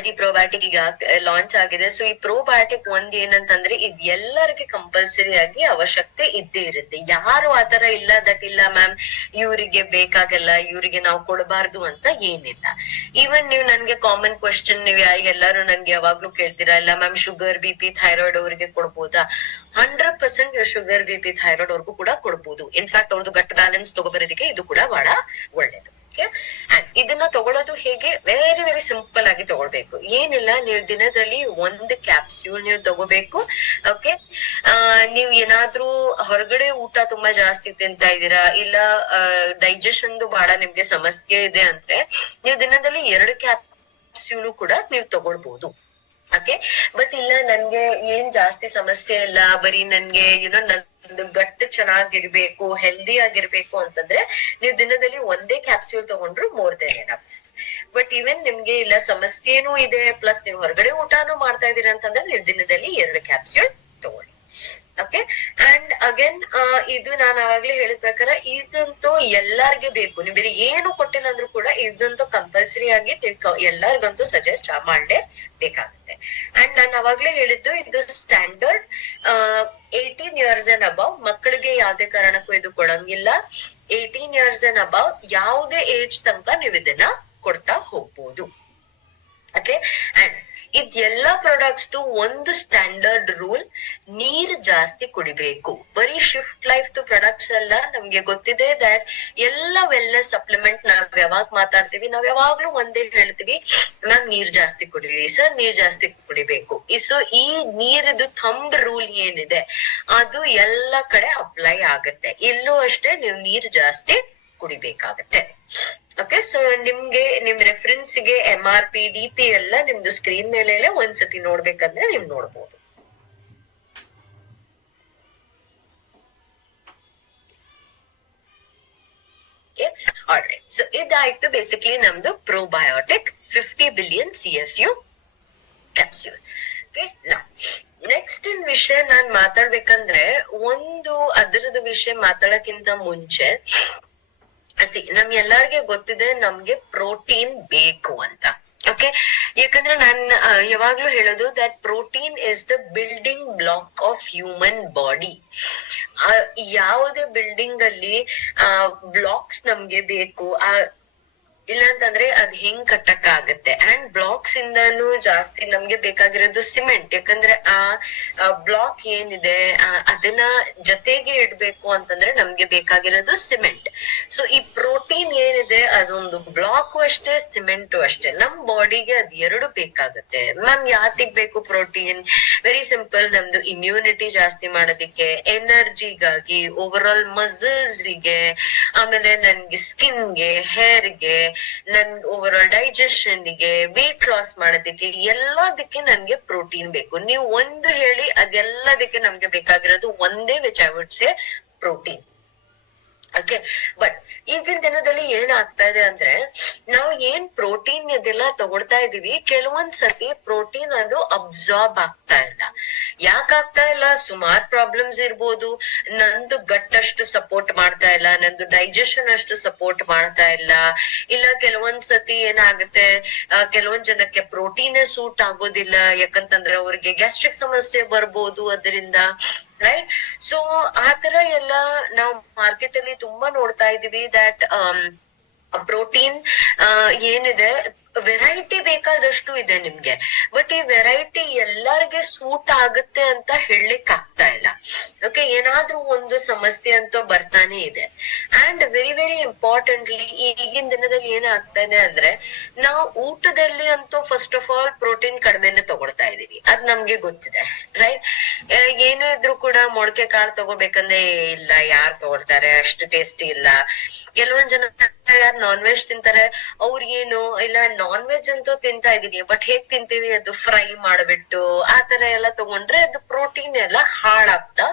ಈ ಪ್ರೋಬಯೋಟಿಕ್ ಈಗ ಲಾಂಚ್ ಆಗಿದೆ. ಸೊ ಈ ಪ್ರೋಬಯೋಟಿಕ್ ಒಂದ್ ಏನಂತಂದ್ರೆ ಇದು ಎಲ್ಲರಿಗೆ ಕಂಪಲ್ಸರಿ ಆಗಿ ಅವಶ್ಯಕತೆ ಇದ್ದೇ ಇರುತ್ತೆ. ಯಾರು ಆತರ ಇಲ್ಲ ದಟ್ ಇಲ್ಲ ಮ್ಯಾಮ್ ಇವರಿಗೆ ಬೇಕಾಗಲ್ಲ, ಇವರಿಗೆ ನಾವು ಕೊಡಬಾರ್ದು ಅಂತ ಏನಿಲ್ಲ. ಈವನ್ ನೀವು ನನ್ಗೆ ಕಾಮನ್ ಕ್ವಶನ್ ನೀವು ಎಲ್ಲರೂ ನನ್ಗೆ ಯಾವಾಗ್ಲೂ ಕೇಳ್ತೀರಾ, ಇಲ್ಲ ಮ್ಯಾಮ್ ಶುಗರ್ BP ಥೈರಾಯ್ಡ್ ಅವರಿಗೆ ಕೊಡ್ಬೋದಾ? 100% ಶುಗರ್ BP ಥೈರಾಯ್ಡ್ ಅವ್ರಿಗೂ ಕೂಡ ಕೊಡ್ಬೋದು. ಇನ್ಫ್ಯಾಕ್ಟ್ ಅವ್ರದ್ದು ಗಟ್ ಬ್ಯಾಲೆನ್ಸ್ ತಗೋಬರೋದಕ್ಕೆ ಇದು ಕೂಡ ಬಹಳ ಒಳ್ಳೇದು. ಇದನ್ನ ತಗೊಳ್ಳೋದು ಹೇಗೆ? ವೆರಿ ವೆರಿ ಸಿಂಪಲ್ ಆಗಿ ತಗೊಳ್ಬೇಕು. ಏನಿಲ್ಲ, ನೀವು ದಿನದಲ್ಲಿ 1 ಕ್ಯಾಪ್ಸ್ಯೂಲ್ ನೀವು ತಗೋಬೇಕು. ಓಕೆ, ನೀವ್ ಏನಾದ್ರೂ ಹೊರಗಡೆ ಊಟ ತುಂಬಾ ಜಾಸ್ತಿ ತಿಂತಾ ಇದೀರಾ, ಇಲ್ಲ ಡೈಜೆಷನ್ ಬಹಳ ನಿಮ್ಗೆ ಸಮಸ್ಯೆ ಇದೆ ಅಂದ್ರೆ ನೀವು ದಿನದಲ್ಲಿ 2 ಕ್ಯಾಪ್ಸ್ಯೂಲ್ ಕೂಡ ನೀವು ತಗೊಳ್ಬಹುದು. ಓಕೆ, ಬಟ್ ಇಲ್ಲ ನನ್ಗೆ ಏನ್ ಜಾಸ್ತಿ ಸಮಸ್ಯೆ ಇಲ್ಲ, ಬರೀ ನನ್ಗೆ ನಂದು ಗಟ್ ಚೆನ್ನಾಗಿರ್ಬೇಕು, ಹೆಲ್ದಿ ಆಗಿರ್ಬೇಕು ಅಂತಂದ್ರೆ ನೀವು ದಿನದಲ್ಲಿ 1 ಕ್ಯಾಪ್ಸ್ಯೂಲ್ ತಗೊಂಡ್ರು more than enough. But even ನಿಮ್ಗೆ ಇಲ್ಲ ಸಮಸ್ಯೆನೂ ಇದೆ ಪ್ಲಸ್ ನೀವು ಹೊರಗಡೆ ಊಟನೂ ಮಾಡ್ತಾ ಇದೀರ ಅಂತಂದ್ರೆ ನೀವು ದಿನದಲ್ಲಿ 2 ಕ್ಯಾಪ್ಸ್ಯೂಲ್ ತಗೊಳ್ಳಿ. ಓಕೆ, ಅಂಡ್ ಅಗೇನ್ ಇದು ನಾನು ಅವಾಗ್ಲೇ ಹೇಳಿದ ಪ್ರಕಾರ ಇದಂತೂ ಎಲ್ಲಾರ್ಗೆ ಬೇಕು. ನೀವು ಬೇರೆ ಏನು ಕೊಟ್ಟಿಲ್ಲ ಅಂದ್ರೂ ಕೂಡ ಇದಂತೂ ಕಂಪಲ್ಸರಿ ಆಗಿ ಎಲ್ಲಾರ್ಗಂತೂ ಸಜೆಸ್ಟ್ ಮಾಡಲೇ ಬೇಕಾಗುತ್ತೆ. ಅಂಡ್ ನಾನು ಅವಾಗ್ಲೇ ಹೇಳಿದ್ದು ಇದು ಸ್ಟ್ಯಾಂಡರ್ಡ್ 18 ಇಯರ್ಸ್ ಅಂಡ್ ಅಬವ್ ಮಕ್ಕಳಿಗೆ ಯಾವ್ದೇ ಕಾರಣಕ್ಕೂ ಇದು ಕೊಡಂಗಿಲ್ಲ. 18 ಇಯರ್ಸ್ ಅಂಡ್ ಅಬವ್ ಯಾವುದೇ ಏಜ್ ತನಕ ನೀವು ಇದನ್ನ ಕೊಡ್ತಾ ಹೋಗ್ಬೋದು. ಓಕೆ, ಅಂಡ್ ಇದೆಲ್ಲಾ ಪ್ರಾಡಕ್ಟ್ಸ್ ಒಂದು ಸ್ಟ್ಯಾಂಡರ್ಡ್ ರೂಲ್, ನೀರ್ ಜಾಸ್ತಿ ಕುಡಿಬೇಕು. ಬರೀ ಶಿಫ್ಟ್ ಲೈಫ್ ಪ್ರಾಡಕ್ಟ್ಸ್ ಎಲ್ಲ ನಮ್ಗೆ ಗೊತ್ತಿದೆ ದಟ್ ಎಲ್ಲ ವೆಲ್ನೆಸ್ ಸಪ್ಲಿಮೆಂಟ್ ನಾವ್ ಯಾವಾಗ ಮಾತಾಡ್ತೀವಿ ನಾವ್ ಯಾವಾಗ್ಲೂ ಒಂದೇ ಹೇಳ್ತೀವಿ, ನಾವ್ ನೀರ್ ಜಾಸ್ತಿ ಕುಡಿರಿ ಸರ್, ನೀರ್ ಜಾಸ್ತಿ ಕುಡಿಬೇಕು. ಸೊ ಈ ನೀರಿದು ಥಂಬ್ ರೂಲ್ ಏನಿದೆ ಅದು ಎಲ್ಲ ಕಡೆ ಅಪ್ಲೈ ಆಗತ್ತೆ. ಇಲ್ಲೂ ಅಷ್ಟೇ ನೀವು ನೀರ್ ಜಾಸ್ತಿ ಕುಡಿಬೇಕಾಗತ್ತೆ. ಓಕೆ, ಸೊ ನಿಮ್ಗೆ ನಿಮ್ ರೆಫರೆನ್ಸ್ ಗೆ MRP DP ಎಲ್ಲ ನಿಮ್ದು ಸ್ಕ್ರೀನ್ ಮೇಲೆ ಒಂದ್ಸತಿ ನೋಡ್ಬೇಕಂದ್ರೆ ನೀವ್ ನೋಡ್ಬೋದು. ಆಲ್ರೈಟ್, ಸೊ ಇದಾಯ್ತು ಬೇಸಿಕ್ಲಿ ನಮ್ದು probiotic 50 billion CFU capsule. Next ವಿಷಯ ನಾನ್ ಮಾತಾಡ್ಬೇಕಂದ್ರೆ ಒಂದು ಅದರದ ವಿಷಯ ಮಾತಾಡಕ್ಕಿಂತ ಮುಂಚೆ ನಮ್ ಎಲ್ಲಾರ್ಗೆ ಗೊತ್ತಿದೆ ನಮ್ಗೆ ಪ್ರೋಟೀನ್ ಬೇಕು ಅಂತ. ಓಕೆ, ಯಾಕಂದ್ರೆ ನಾನ್ ಯಾವಾಗ್ಲೂ ಹೇಳೋದು that protein is the building block of human body. ಯಾವುದೇ ಬಿಲ್ಡಿಂಗ್ ಅಲ್ಲಿ ಬ್ಲಾಕ್ಸ್ ನಮ್ಗೆ ಬೇಕು, ಇಲ್ಲಾಂತಂದ್ರೆ ಅದ್ ಹೆಂಗ್ ಕಟ್ಟಕ್ ಆಗತ್ತೆ. ಅಂಡ್ ಬ್ಲಾಕ್ಸ್ ಇಂದಾನು ಜಾಸ್ತಿ ನಮ್ಗೆ ಬೇಕಾಗಿರೋದು ಸಿಮೆಂಟ್. ಯಾಕಂದ್ರೆ ಆ ಬ್ಲಾಕ್ ಏನಿದೆ ಅದನ್ನ ಜೊತೆಗೆ ಇಡ್ಬೇಕು ಅಂತಂದ್ರೆ ನಮ್ಗೆ ಬೇಕಾಗಿರೋದು ಸಿಮೆಂಟ್. ಸೊ ಈ ಪ್ರೋಟೀನ್ ಏನಿದೆ ಅದೊಂದು ಬ್ಲಾಕು ಅಷ್ಟೇ, ಸಿಮೆಂಟು ಅಷ್ಟೇ. ನಮ್ ಬಾಡಿಗೆ ಅದ್ ಎರಡು ಬೇಕಾಗತ್ತೆ. ಮ್ಯಾಮ್ ಯಾತಿಗ್ ಬೇಕು ಪ್ರೋಟೀನ್? ವೆರಿ ಸಿಂಪಲ್, ನಮ್ದು ಇಮ್ಯುನಿಟಿ ಜಾಸ್ತಿ ಮಾಡೋದಿಕ್ಕೆ, ಎನರ್ಜಿಗಾಗಿ, ಓವರ್ ಆಲ್ ಮಸಲ್ಸ್ ಗೆ, ಆಮೇಲೆ ನನ್ಗೆ ಸ್ಕಿನ್ಗೆ, ಹೇರ್ಗೆ, ನನ್ ಓವರ್ ಆಲ್ ಡೈಜೆಷನ್ ಗೆ, ವೇಟ್ ಲಾಸ್ ಮಾಡೋದಕ್ಕೆ, ಎಲ್ಲದಕ್ಕೆ ನನ್ಗೆ ಪ್ರೋಟೀನ್ ಬೇಕು. ನೀವು ಒಂದು ಹೇಳಿ ಅದೆಲ್ಲದಕ್ಕೆ ನಮ್ಗೆ ಬೇಕಾಗಿರೋದು ಒಂದೇ, which I would say protein. Okay, but ಈಗಿನ ದಿನದಲ್ಲಿ ಏನಾಗ್ತಾ ಇದೆ ಅಂದ್ರೆ ನಾವು ಏನ್ ಪ್ರೋಟೀನ್ ಇದೆಲ್ಲ ತಗೊಳ್ತಾ ಇದೀವಿ, ಕೆಲವೊಂದ್ ಸತಿ ಪ್ರೋಟೀನ್ ಅದು ಅಬ್ಸಾರ್ಬ್ ಆಗ್ತಾ ಇಲ್ಲ. ಯಾಕಾಗ್ತಾ ಇಲ್ಲ? ಸುಮಾರು ಪ್ರಾಬ್ಲಮ್ಸ್ ಇರ್ಬೋದು. ನಂದು ಗಟ್ ಅಷ್ಟು ಸಪೋರ್ಟ್ ಮಾಡ್ತಾ ಇಲ್ಲ, ನಂದು ಡೈಜೆಷನ್ ಅಷ್ಟು ಸಪೋರ್ಟ್ ಮಾಡ್ತಾ ಇಲ್ಲ, ಇಲ್ಲ ಕೆಲವೊಂದ್ ಸತಿ ಏನಾಗುತ್ತೆ ಕೆಲವೊಂದ್ ಜನಕ್ಕೆ ಪ್ರೋಟೀನ್ ಸೂಟ್ ಆಗೋದಿಲ್ಲ, ಯಾಕಂತಂದ್ರೆ ಅವ್ರಿಗೆ ಗ್ಯಾಸ್ಟ್ರಿಕ್ ಸಮಸ್ಯೆ ಬರ್ಬೋದು ಅದರಿಂದ, ರೈಟ್? ಸೊ ಆತರ ಎಲ್ಲ ನಾವು ಮಾರ್ಕೆಟ್ ಅಲ್ಲಿ ತುಂಬಾ ನೋಡ್ತಾ ಇದೀವಿ ದಟ್ ಪ್ರೋಟೀನ್ ಏನಿದೆ ವೆರೈಟಿ ಬೇಕಾದಷ್ಟು ಇದೆ ನಿಮ್ಗೆ. ಬಟ್ ಈ ವೆರೈಟಿ ಎಲ್ಲರಿಗೆ ಸೂಟ್ ಆಗುತ್ತೆ ಅಂತ ಹೇಳಲಿಕ್ ಆಗ್ತಾ ಇಲ್ಲ. ಓಕೆ, ಏನಾದ್ರೂ ಒಂದು ಸಮಸ್ಯೆ ಅಂತ ಬರ್ತಾನೆ ಇದೆ. ಅಂಡ್ ವೆರಿ ವೆರಿ ಇಂಪಾರ್ಟೆಂಟ್ಲಿ ಈಗಿನ ದಿನದಲ್ಲಿ ಏನಾಗ್ತಾ ಇದೆ ಅಂದ್ರೆ ನಾವು ಊಟದಲ್ಲಿ ಅಂತೂ ಫಸ್ಟ್ ಆಫ್ ಆಲ್ ಪ್ರೋಟೀನ್ ಕಡಿಮೆನೆ ತಗೊಳ್ತಾ ಇದೀವಿ, ಅದ್ ನಮ್ಗೆ ಗೊತ್ತಿದೆ, ರೈಟ್? ಏನೇ ಇದ್ರು ಕೂಡ ಮೊಳಕೆ ಕಾಳು ತಗೋಬೇಕಂದ್ರೆ ಇಲ್ಲ, ಯಾರು ತಗೊಳ್ತಾರೆ, ಅಷ್ಟು ಟೇಸ್ಟಿ ಇಲ್ಲ. ಕೆಲವೊಂದ್ ಜನ ಯಾರು ನಾನ್ ವೆಜ್ ತಿಂತಾರೆ, ಅವ್ರಿಗೇನು ಇಲ್ಲ ನಾನ್ ವೆಜ್ ಅಂತೂ ತಿಂತಾ ಇದೀನಿ, ಬಟ್ ಹೇಗ್ ತಿಂತೀವಿ ಅದು ಫ್ರೈ ಮಾಡ್ಬಿಟ್ಟು ಆತರ ಎಲ್ಲ ತಗೊಂಡ್ರೆ ಅದು ಪ್ರೋಟೀನ್ ಎಲ್ಲ ಹಾಳಾಗ್ತಾ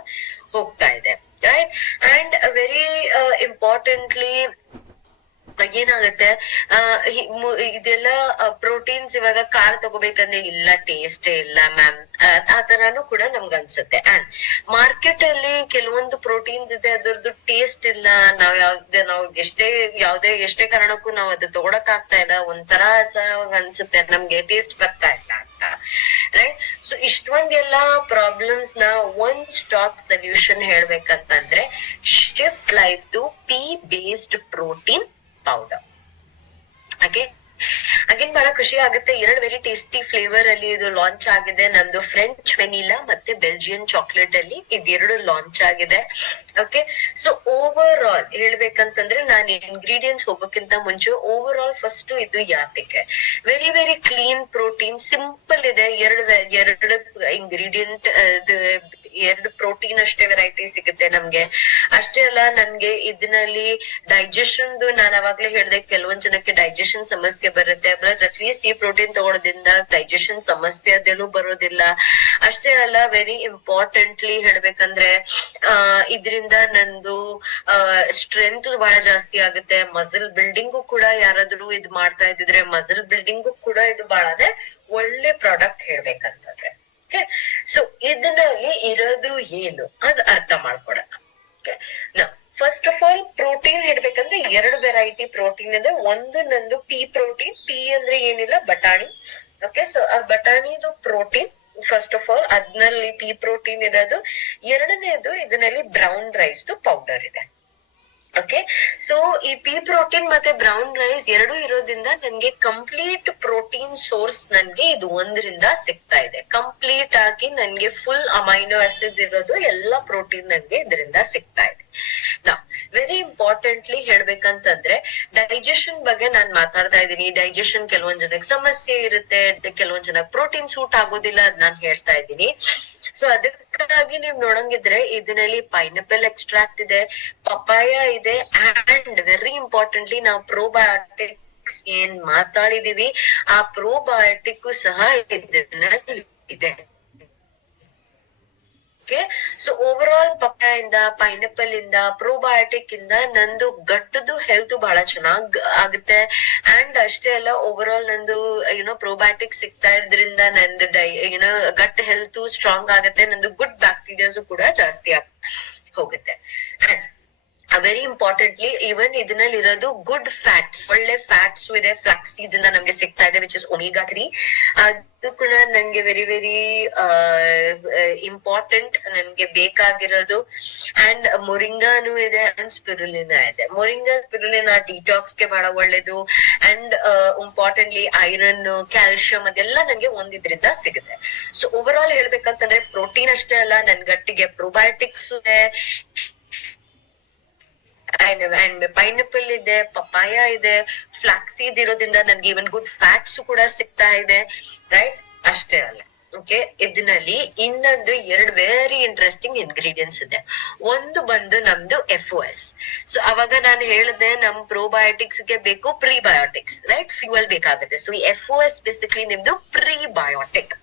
ಹೋಗ್ತಾ ಇದೆ, ರೈಟ್? ಅಂಡ್ ವೆರಿ ಇಂಪಾರ್ಟೆಂಟ್ಲಿ ಏನಾಗುತ್ತೆ ಇದೆಲ್ಲ ಪ್ರೋಟೀನ್ಸ್ ಇವಾಗ ಕಾಳ್ ತಗೋಬೇಕಂದ್ರೆ ಇಲ್ಲ ಟೇಸ್ಟೇ ಇಲ್ಲ ಮ್ಯಾಮ್ ಆ ತರಾನು ಕೂಡ ನಮ್ಗ್ ಅನ್ಸುತ್ತೆ. ಅಂಡ್ ಮಾರ್ಕೆಟ್ ಅಲ್ಲಿ ಕೆಲವೊಂದು ಪ್ರೋಟೀನ್ಸ್ ಇದೆ ಅದ್ರದ್ದು ಟೇಸ್ಟ್ ಇಲ್ಲ, ನಾವು ಎಷ್ಟೇ ಕಾರಣಕ್ಕೂ ನಾವ್ ಅದು ತಗೊಳಕ್ ಆಗ್ತಾ ಇಲ್ಲ, ಒಂಥರ ಅನ್ಸುತ್ತೆ, ನಮ್ಗೆ ಟೇಸ್ಟ್ ಬರ್ತಾ ಇಲ್ಲ ಅಂತ, ರೈಟ್? ಸೊ ಇಷ್ಟೊಂದೆಲ್ಲಾ ಪ್ರಾಬ್ಲಮ್ಸ್ ನ ಒನ್ ಸ್ಟಾಪ್ ಸೊಲ್ಯೂಷನ್ ಹೇಳ್ಬೇಕಂತಂದ್ರೆ shift life to pea based protein powder. Again ಬಹಳ ಖುಷಿ ಆಗುತ್ತೆ, 2 ವೆರಿ ಟೇಸ್ಟಿ ಫ್ಲೇವರ್ ಅಲ್ಲಿ ಇದು ಲಾಂಚ್ ಆಗಿದೆ. ನಂದು ಫ್ರೆಂಚ್ ವೆನಿಲಾ ಮತ್ತೆ ಬೆಲ್ಜಿಯನ್ ಚಾಕ್ಲೇಟ್ ಅಲ್ಲಿ ಇದೆರಡು ಲಾಂಚ್ ಆಗಿದೆ. ಓಕೆ, ಸೊ ಓವರ್ ಆಲ್ ಹೇಳ್ಬೇಕಂತಂದ್ರೆ ನಾನು ಇಂಗ್ರೀಡಿಯೆಂಟ್ಸ್ ಹೋಗೋಕ್ಕಿಂತ ಮುಂಚೆ ಓವರ್ ಆಲ್ ಫಸ್ಟ್ ಇದು ಯಾತಕ್ಕೆ very very clean protein, simple ಇದೆ. ಎರಡು ಇಂಗ್ರೀಡಿಯೆಂಟ್, 2 ಪ್ರೋಟೀನ್ ಅಷ್ಟೇ ವೆರೈಟಿ ಸಿಗುತ್ತೆ ನಮ್ಗೆ. ಅಷ್ಟೇ ಅಲ್ಲ, ನನ್ಗೆ ಇದರಲ್ಲಿ ಡೈಜೆಷನ್ ನಾನು ಅವಾಗ್ಲೇ ಹೇಳ್ದೆ, ಕೆಲವೊಂದ್ ಜನಕ್ಕೆ ಡೈಜೆಷನ್ ಸಮಸ್ಯೆ ಬರುತ್ತೆ, ಬಟ್ ಅಟ್ ಲೀಸ್ಟ್ ಈ ಪ್ರೋಟೀನ್ ತಗೊಳೋದ್ರಿಂದ ಡೈಜೆಷನ್ ಸಮಸ್ಯೆ ಅದೆಲ್ಲೂ ಬರೋದಿಲ್ಲ. ಅಷ್ಟೇ ಅಲ್ಲ, ವೆರಿ ಇಂಪಾರ್ಟೆಂಟ್ಲಿ ಹೇಳ್ಬೇಕಂದ್ರೆ ಇದರಿಂದ ನಂದು ಸ್ಟ್ರೆಂತ್ ಬಹಳ ಜಾಸ್ತಿ ಆಗುತ್ತೆ. ಮಸಲ್ ಬಿಲ್ಡಿಂಗು ಕೂಡ ಯಾರಾದ್ರೂ ಇದ್ ಮಾಡ್ತಾ ಇದ್ದಿದ್ರೆ ಮಸಲ್ ಬಿಲ್ಡಿಂಗು ಕೂಡ ಇದು ಬಹಳನೇ ಒಳ್ಳೆ ಪ್ರಾಡಕ್ಟ್ ಹೇಳ್ಬೇಕಂತಂದ್ರೆ. ಸೊ ಇದರಲ್ಲಿ ಇರೋದು ಏನು ಅದ್ ಅರ್ಥ ಮಾಡ್ಕೊಡೋಣ. ಫಸ್ಟ್ ಆಫ್ ಆಲ್ ಪ್ರೋಟೀನ್ ಹೇಳ್ಬೇಕಂದ್ರೆ 2 ವೆರೈಟಿ ಪ್ರೋಟೀನ್ ಇದೆ. ಒಂದು ನಂದು ಪೀ ಪ್ರೋಟೀನ್, ಪೀ ಅಂದ್ರೆ ಏನಿಲ್ಲ ಬಟಾಣಿ. ಓಕೆ, ಸೊ ಆ ಬಟಾಣಿದು ಪ್ರೋಟೀನ್ ಫಸ್ಟ್ ಆಫ್ ಆಲ್ ಅದ್ನಲ್ಲಿ ಪೀ ಪ್ರೋಟೀನ್ ಇರೋದು. ಎರಡನೇದು ಇದರಲ್ಲಿ ಬ್ರೌನ್ ರೈಸ್ ಪೌಡರ್ ಇದೆ. ಓಕೆ, ಸೊ ಈ ಪೀ ಪ್ರೋಟೀನ್ ಮತ್ತೆ ಬ್ರೌನ್ ರೈಸ್ 2 ಇರೋದ್ರಿಂದ ನನ್ಗೆ ಕಂಪ್ಲೀಟ್ ಪ್ರೋಟೀನ್ ಸೋರ್ಸ್ ನನ್ಗೆ ಇದು ಒಂದರಿಂದ ಸಿಗ್ತಾ ಇದೆ. ಕಂಪ್ಲೀಟ್ ಆಗಿ ನನ್ಗೆ ಫುಲ್ ಅಮೈನೋ ಆಸಿಡ್ ಇರೋದು ಎಲ್ಲಾ ಪ್ರೋಟೀನ್ ನನ್ಗೆ ಇದರಿಂದ ಸಿಗ್ತಾ ಇದೆ. ವೆರಿ ಇಂಪಾರ್ಟೆಂಟ್ಲಿ ಹೇಳ್ಬೇಕಂತಂದ್ರೆ ಡೈಜೆಷನ್ ಬಗ್ಗೆ ನಾನ್ ಮಾತಾಡ್ತಾ ಇದ್ದೀನಿ. ಡೈಜೆಷನ್ ಕೆಲವೊಂದ್ ಜನಕ್ಕೆ ಸಮಸ್ಯೆ ಇರುತ್ತೆ, ಕೆಲವೊಂದ್ ಜನಕ್ಕೆ ಪ್ರೋಟೀನ್ ಸೂಟ್ ಆಗೋದಿಲ್ಲ, ಅದ್ ನಾನ್ ಹೇಳ್ತಾ ಇದ್ದೀನಿ. ಸೊ ಅದಕ್ಕಾಗಿ ನೀವ್ ನೋಡಂಗಿದ್ರೆ ಇದರಲ್ಲಿ ಪೈನಾಪಲ್ ಎಕ್ಸ್ಟ್ರಾಕ್ಟ್ ಇದೆ, ಪಪಾಯ ಇದೆ, ಅಂಡ್ ವೆರಿ ಇಂಪಾರ್ಟೆಂಟ್ಲಿ ನಾವು ಪ್ರೋಬಯೋಟಿಕ್ಸ್ ಏನ್ ಮಾತಾಡಿದೀವಿ ಆ ಪ್ರೋಬಯೋಟಿಕ್ ಸಹ ಇದೆ. ಸೊ ಓವರ್ ಆಲ್ ಪಪ್ಪಾಯಿಂದ, ಪೈನಾಪಲ್ ಇಂದ, ಪ್ರೋಬಯೋಟಿಕ್ ಇಂದ ನಂದು ಗಟ್ಟದು ಹೆಲ್ತ್ ಬಹಳ ಚೆನ್ನಾಗ್ ಆಗುತ್ತೆ. ಅಂಡ್ ಅಷ್ಟೇ ಅಲ್ಲ, ಓವರ್ ಆಲ್ ನಂದು ಪ್ರೋಬಯೋಟಿಕ್ ಸಿಗ್ತಾ ಇದ್ರಿಂದ ನಂದು ಗಟ್ ಹೆಲ್ತ್ ಸ್ಟ್ರಾಂಗ್ ಆಗುತ್ತೆ, ನಂದು ಗುಡ್ ಬ್ಯಾಕ್ಟೀರಿಯಾಸ್ ಕೂಡ ಜಾಸ್ತಿ ಹೋಗುತ್ತೆ. ವೆರಿ ಇಂಪಾರ್ಟೆಂಟ್ಲಿ ಇವನ್ ಇದರಲ್ಲಿ ಇರೋದು ಗುಡ್ ಫ್ಯಾಟ್ಸ್, ಒಳ್ಳೆ ಫ್ಯಾಟ್ಸ್ ಇದೆ. ಫ್ಲಾಕ್ಸ್ ಸೀಡ್ ಇಂದ ನಮ್ಗೆ ಸಿಗ್ತಾ ಇದೆ, ವಿಚ್ ಇಸ್ ಒಮೆಗಾ 3. ಅದು ಕೂಡ ನನ್ಗೆ ವೆರಿ ವೆರಿ ಇಂಪಾರ್ಟೆಂಟ್, ನನ್ಗೆ ಬೇಕಾಗಿರೋದು. ಅಂಡ್ ಮೊರಿಂಗಾನು ಇದೆ, ಅಂಡ್ ಸ್ಪಿರುಲಿನಾ ಇದೆ. ಮೊರಿಂಗಾ ಸ್ಪಿರುಲಿನಾ ಡಿಟಾಕ್ಸ್ ಗೆ ಬಹಳ ಒಳ್ಳೇದು. ಅಂಡ್ ಇಂಪಾರ್ಟೆಂಟ್ಲಿ ಐರನ್, ಕ್ಯಾಲ್ಸಿಯಂ ಅದೆಲ್ಲ ನನ್ಗೆ ಒಂದಿದ್ರಿಂದ ಸಿಗುತ್ತೆ. ಸೊ ಓವರ್ ಆಲ್ ಹೇಳ್ಬೇಕಂತಂದ್ರೆ ಪ್ರೋಟೀನ್ ಅಷ್ಟೇ ಅಲ್ಲ, ನನ್ ಗಟ್ಟಿಗೆ ಪ್ರೋಬಯೋಟಿಕ್ಸ್ ಇದೆ, ಅಂಡ್ ಪೈನಾಪಲ್ ಇದೆ, ಪಪಾಯ ಇದೆ, ಫ್ಲಾಕ್ಸ್ ಸೀಡ್ ಇರೋದ್ರಿಂದ ನನ್ಗೆ ಇವನ್ ಗುಡ್ ಫ್ಯಾಟ್ಸ್ ಕೂಡ ಸಿಗ್ತಾ ಇದೆ, ರೈಟ್? ಅಷ್ಟೇ ಅಲ್ಲ, ಓಕೆ, ಇದರಲ್ಲಿ ಇನ್ನೊಂದು 2 ವೆರಿ ಇಂಟ್ರೆಸ್ಟಿಂಗ್ ಇಂಗ್ರೀಡಿಯೆಂಟ್ಸ್ ಇದೆ. ಒಂದು ಬಂದು ನಮ್ದು FOS. ಸೊ ಅವಾಗ ನಾನು ಹೇಳಿದೆ ನಮ್ ಪ್ರೋಬಯೋಟಿಕ್ಸ್ ಗೆ ಬೇಕು ಪ್ರಿಬಯೋಟಿಕ್ಸ್, ರೈಟ್? ಫ್ಯೂಯಲ್ ಬೇಕಾಗುತ್ತೆ. ಸೊ ಈ FOS ಬೇಸಿಕಲಿ ನಿಮ್ದು ಪ್ರಿಬಯೋಟಿಕ್.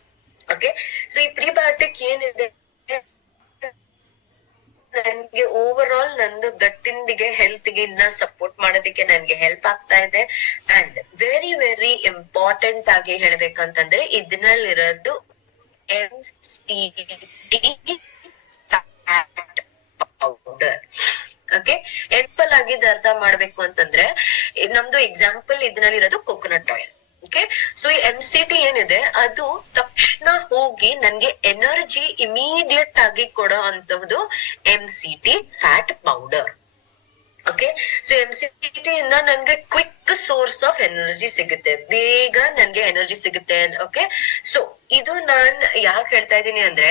ಓಕೆ, ಸೊ ಈ ಪ್ರಿಬಯೋಟಿಕ್ ಏನಿದೆ ನನ್ಗೆ ಓವರ್ ಆಲ್ ನಂದು ಗಟ್ಟಿಂದಿಗೆ ಹೆಲ್ತ್ ಗೆ ಇನ್ನ ಸಪೋರ್ಟ್ ಮಾಡೋದಕ್ಕೆ ನನ್ಗೆ ಹೆಲ್ಪ್ ಆಗ್ತಾ ಇದೆ. ಅಂಡ್ ವೆರಿ ವೆರಿ ಇಂಪಾರ್ಟೆಂಟ್ ಆಗಿ ಹೇಳ್ಬೇಕಂತಂದ್ರೆ ಇದನ್ನಲ್ಲಿರೋದು MCT ಪೌಡರ್. ಓಕೆ, ಎಕ್ಪಲ್ ಆಗಿದ್ ಅರ್ಥ ಮಾಡ್ಬೇಕು ಅಂತಂದ್ರೆ ನಮ್ದು ಎಕ್ಸಾಂಪಲ್ ಇದರಲ್ಲಿ ಇರೋದು ಕೋಕೋನಟ್ ಆಯಿಲ್. ಓಕೆ, ಸೊ ಈ MCT ಏನಿದೆ ಅದು ತಕ್ಷಣ ಹೋಗಿ ನನ್ಗೆ ಎನರ್ಜಿ ಇಮಿಡಿಯೇಟ್ ಆಗಿ ಕೊಡೋ ಅಂತದ್ದು MCT fat powder. Okay, so MCT ಇಂದ ನನ್ಗೆ ಕ್ವಿಕ್ ಸೋರ್ಸ್ ಆಫ್ ಎನರ್ಜಿ ಸಿಗುತ್ತೆ, ಬೇಗ ನನ್ಗೆ ಎನರ್ಜಿ ಸಿಗುತ್ತೆ. ಓಕೆ, ಸೊ ಇದು ನಾನ್ ಯಾಕೆ ಹೇಳ್ತಾ ಇದ್ದೀನಿ ಅಂದ್ರೆ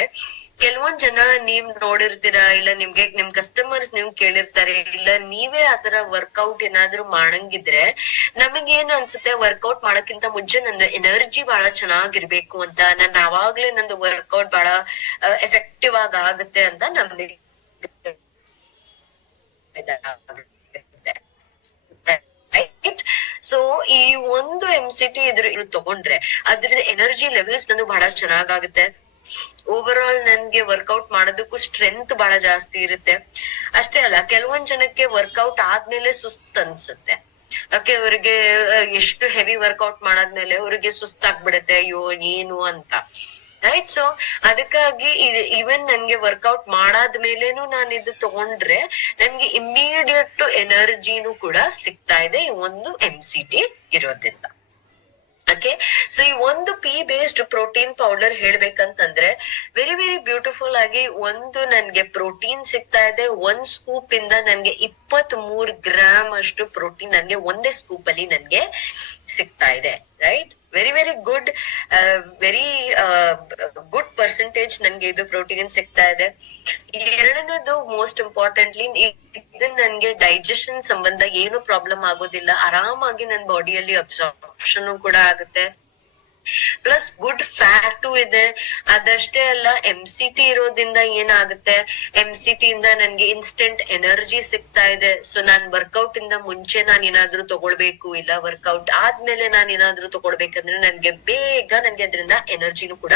ಕೆಲವೊಂದ್ ಜನ ನೀವ್ ನೋಡಿರ್ತೀರಾ, ಇಲ್ಲ ನಿಮ್ ಕಸ್ಟಮರ್ಸ್ ನೀವ್ ಕೇಳಿರ್ತಾರೆ, ಇಲ್ಲ ನೀವೇ ಆತರ ವರ್ಕೌಟ್ ಏನಾದ್ರು ಮಾಡಂಗಿದ್ರೆ ನಮಗೇನು ಅನ್ಸುತ್ತೆ, ವರ್ಕೌಟ್ ಮಾಡಕ್ಕಿಂತ ಮುಂಚೆ ನಂದು ಎನರ್ಜಿ ಬಹಳ ಚೆನ್ನಾಗಿರ್ಬೇಕು ಅಂತ, ನಾನು ಅವಾಗ್ಲೇ ನಂದು ವರ್ಕೌಟ್ ಬಹಳ ಎಫೆಕ್ಟಿವ್ ಆಗುತ್ತೆ ಅಂತ ನಮ್ಗೆ ಸೊ ಈ ಒಂದು MCT ಇದ್ರ ತಗೊಂಡ್ರೆ ಅದ್ರದ್ದು ಎನರ್ಜಿ ಲೆವೆಲ್ಸ್ ನಂದು ಬಹಳ ಚೆನ್ನಾಗಾಗುತ್ತೆ. ಓವರ್ ಆಲ್ ನನ್ಗೆ ವರ್ಕೌಟ್ ಮಾಡೋದಕ್ಕೂ ಸ್ಟ್ರೆಂತ್ ಬಹಳ ಜಾಸ್ತಿ ಇರುತ್ತೆ. ಅಷ್ಟೇ ಅಲ್ಲ, ಕೆಲವೊಂದ್ ಜನಕ್ಕೆ ವರ್ಕೌಟ್ ಆದ್ಮೇಲೆ ಸುಸ್ತ್ ಅನ್ಸುತ್ತೆ. ಓಕೆ, ಅವ್ರಿಗೆ ಎಷ್ಟು ಹೆವಿ ವರ್ಕೌಟ್ ಮಾಡಾದ್ಮೇಲೆ ಅವ್ರಿಗೆ ಸುಸ್ತಾಗ್ಬಿಡುತ್ತೆ, ಅಯ್ಯೋ ಏನು ಅಂತ, ರೈಟ್. ಸೊ ಅದಕ್ಕಾಗಿ ಈವನ್ ನನ್ಗೆ ವರ್ಕೌಟ್ ಮಾಡಾದ್ಮೇಲೆನು ನಾನು ಇದು ತಗೊಂಡ್ರೆ ನನ್ಗೆ ಇಮ್ಮಿಡಿಯೇಟ್ ಎನರ್ಜಿನೂ ಕೂಡ ಸಿಗ್ತಾ ಇದೆ ಈ ಒಂದು MCT ಇರೋದ್ರಿಂದ. ಓಕೆ, ಸೊ ಈ ಒಂದು ಪಿ ಬೇಸ್ಡ್ ಪ್ರೋಟೀನ್ ಪೌಡರ್ ಹೇಳ್ಬೇಕಂತಂದ್ರೆ ವೆರಿ ವೆರಿ ಬ್ಯೂಟಿಫುಲ್ ಆಗಿ ಒಂದು ನನ್ಗೆ ಪ್ರೋಟೀನ್ ಸಿಗ್ತಾ ಇದೆ. 1 ಸ್ಕೂಪ್ ಇಂದ ನನ್ಗೆ 23 ಗ್ರಾಮ್ ಅಷ್ಟು ಪ್ರೋಟೀನ್ ನನ್ಗೆ ಒಂದೇ ಸ್ಕೂಪ್ ಅಲ್ಲಿ ನನ್ಗೆ ಸಿಗ್ತಾ ಇದೆ, right. Very very good, very good percentage ನನ್ಗೆ ಇದು ಪ್ರೋಟೀನ್ ಸಿಗ್ತಾ ಇದೆ. ಎರಡನೇದು ಮೋಸ್ಟ್ ಇಂಪಾರ್ಟೆಂಟ್ಲಿ, ಇದು ನನ್ಗೆ ಡೈಜೆಷನ್ ಸಂಬಂಧ ಏನು ಪ್ರಾಬ್ಲಮ್ ಆಗೋದಿಲ್ಲ, ಆರಾಮಾಗಿ ನನ್ ಬಾಡಿಯಲ್ಲಿ ಅಬ್ಸಾರ್ಪ್ಷನ್ ಕೂಡ ಆಗುತ್ತೆ. ಪ್ಲಸ್ ಗುಡ್ ಫ್ಯಾಟು ಇದೆ. ಅದಷ್ಟೇ ಅಲ್ಲ, MCT ಇರೋದ್ರಿಂದ ಏನಾಗುತ್ತೆ, MCT ಇಂದ ನನ್ಗೆ ಇನ್ಸ್ಟೆಂಟ್ ಎನರ್ಜಿ ಸಿಗ್ತಾ ಇದೆ. ಸೊ ನಾನ್ ವರ್ಕೌಟ್ ಇಂದ ಮುಂಚೆ ನಾನ್ ಏನಾದ್ರೂ ತಗೊಳ್ಬೇಕು, ಇಲ್ಲ ವರ್ಕೌಟ್ ಆದ್ಮೇಲೆ ನಾನ್ ಏನಾದ್ರೂ ತಗೊಳ್ಬೇಕಂದ್ರೆ ನನ್ಗೆ ಬೇಗ ನನ್ಗೆ ಅದ್ರಿಂದ ಎನರ್ಜಿನೂ ಕೂಡ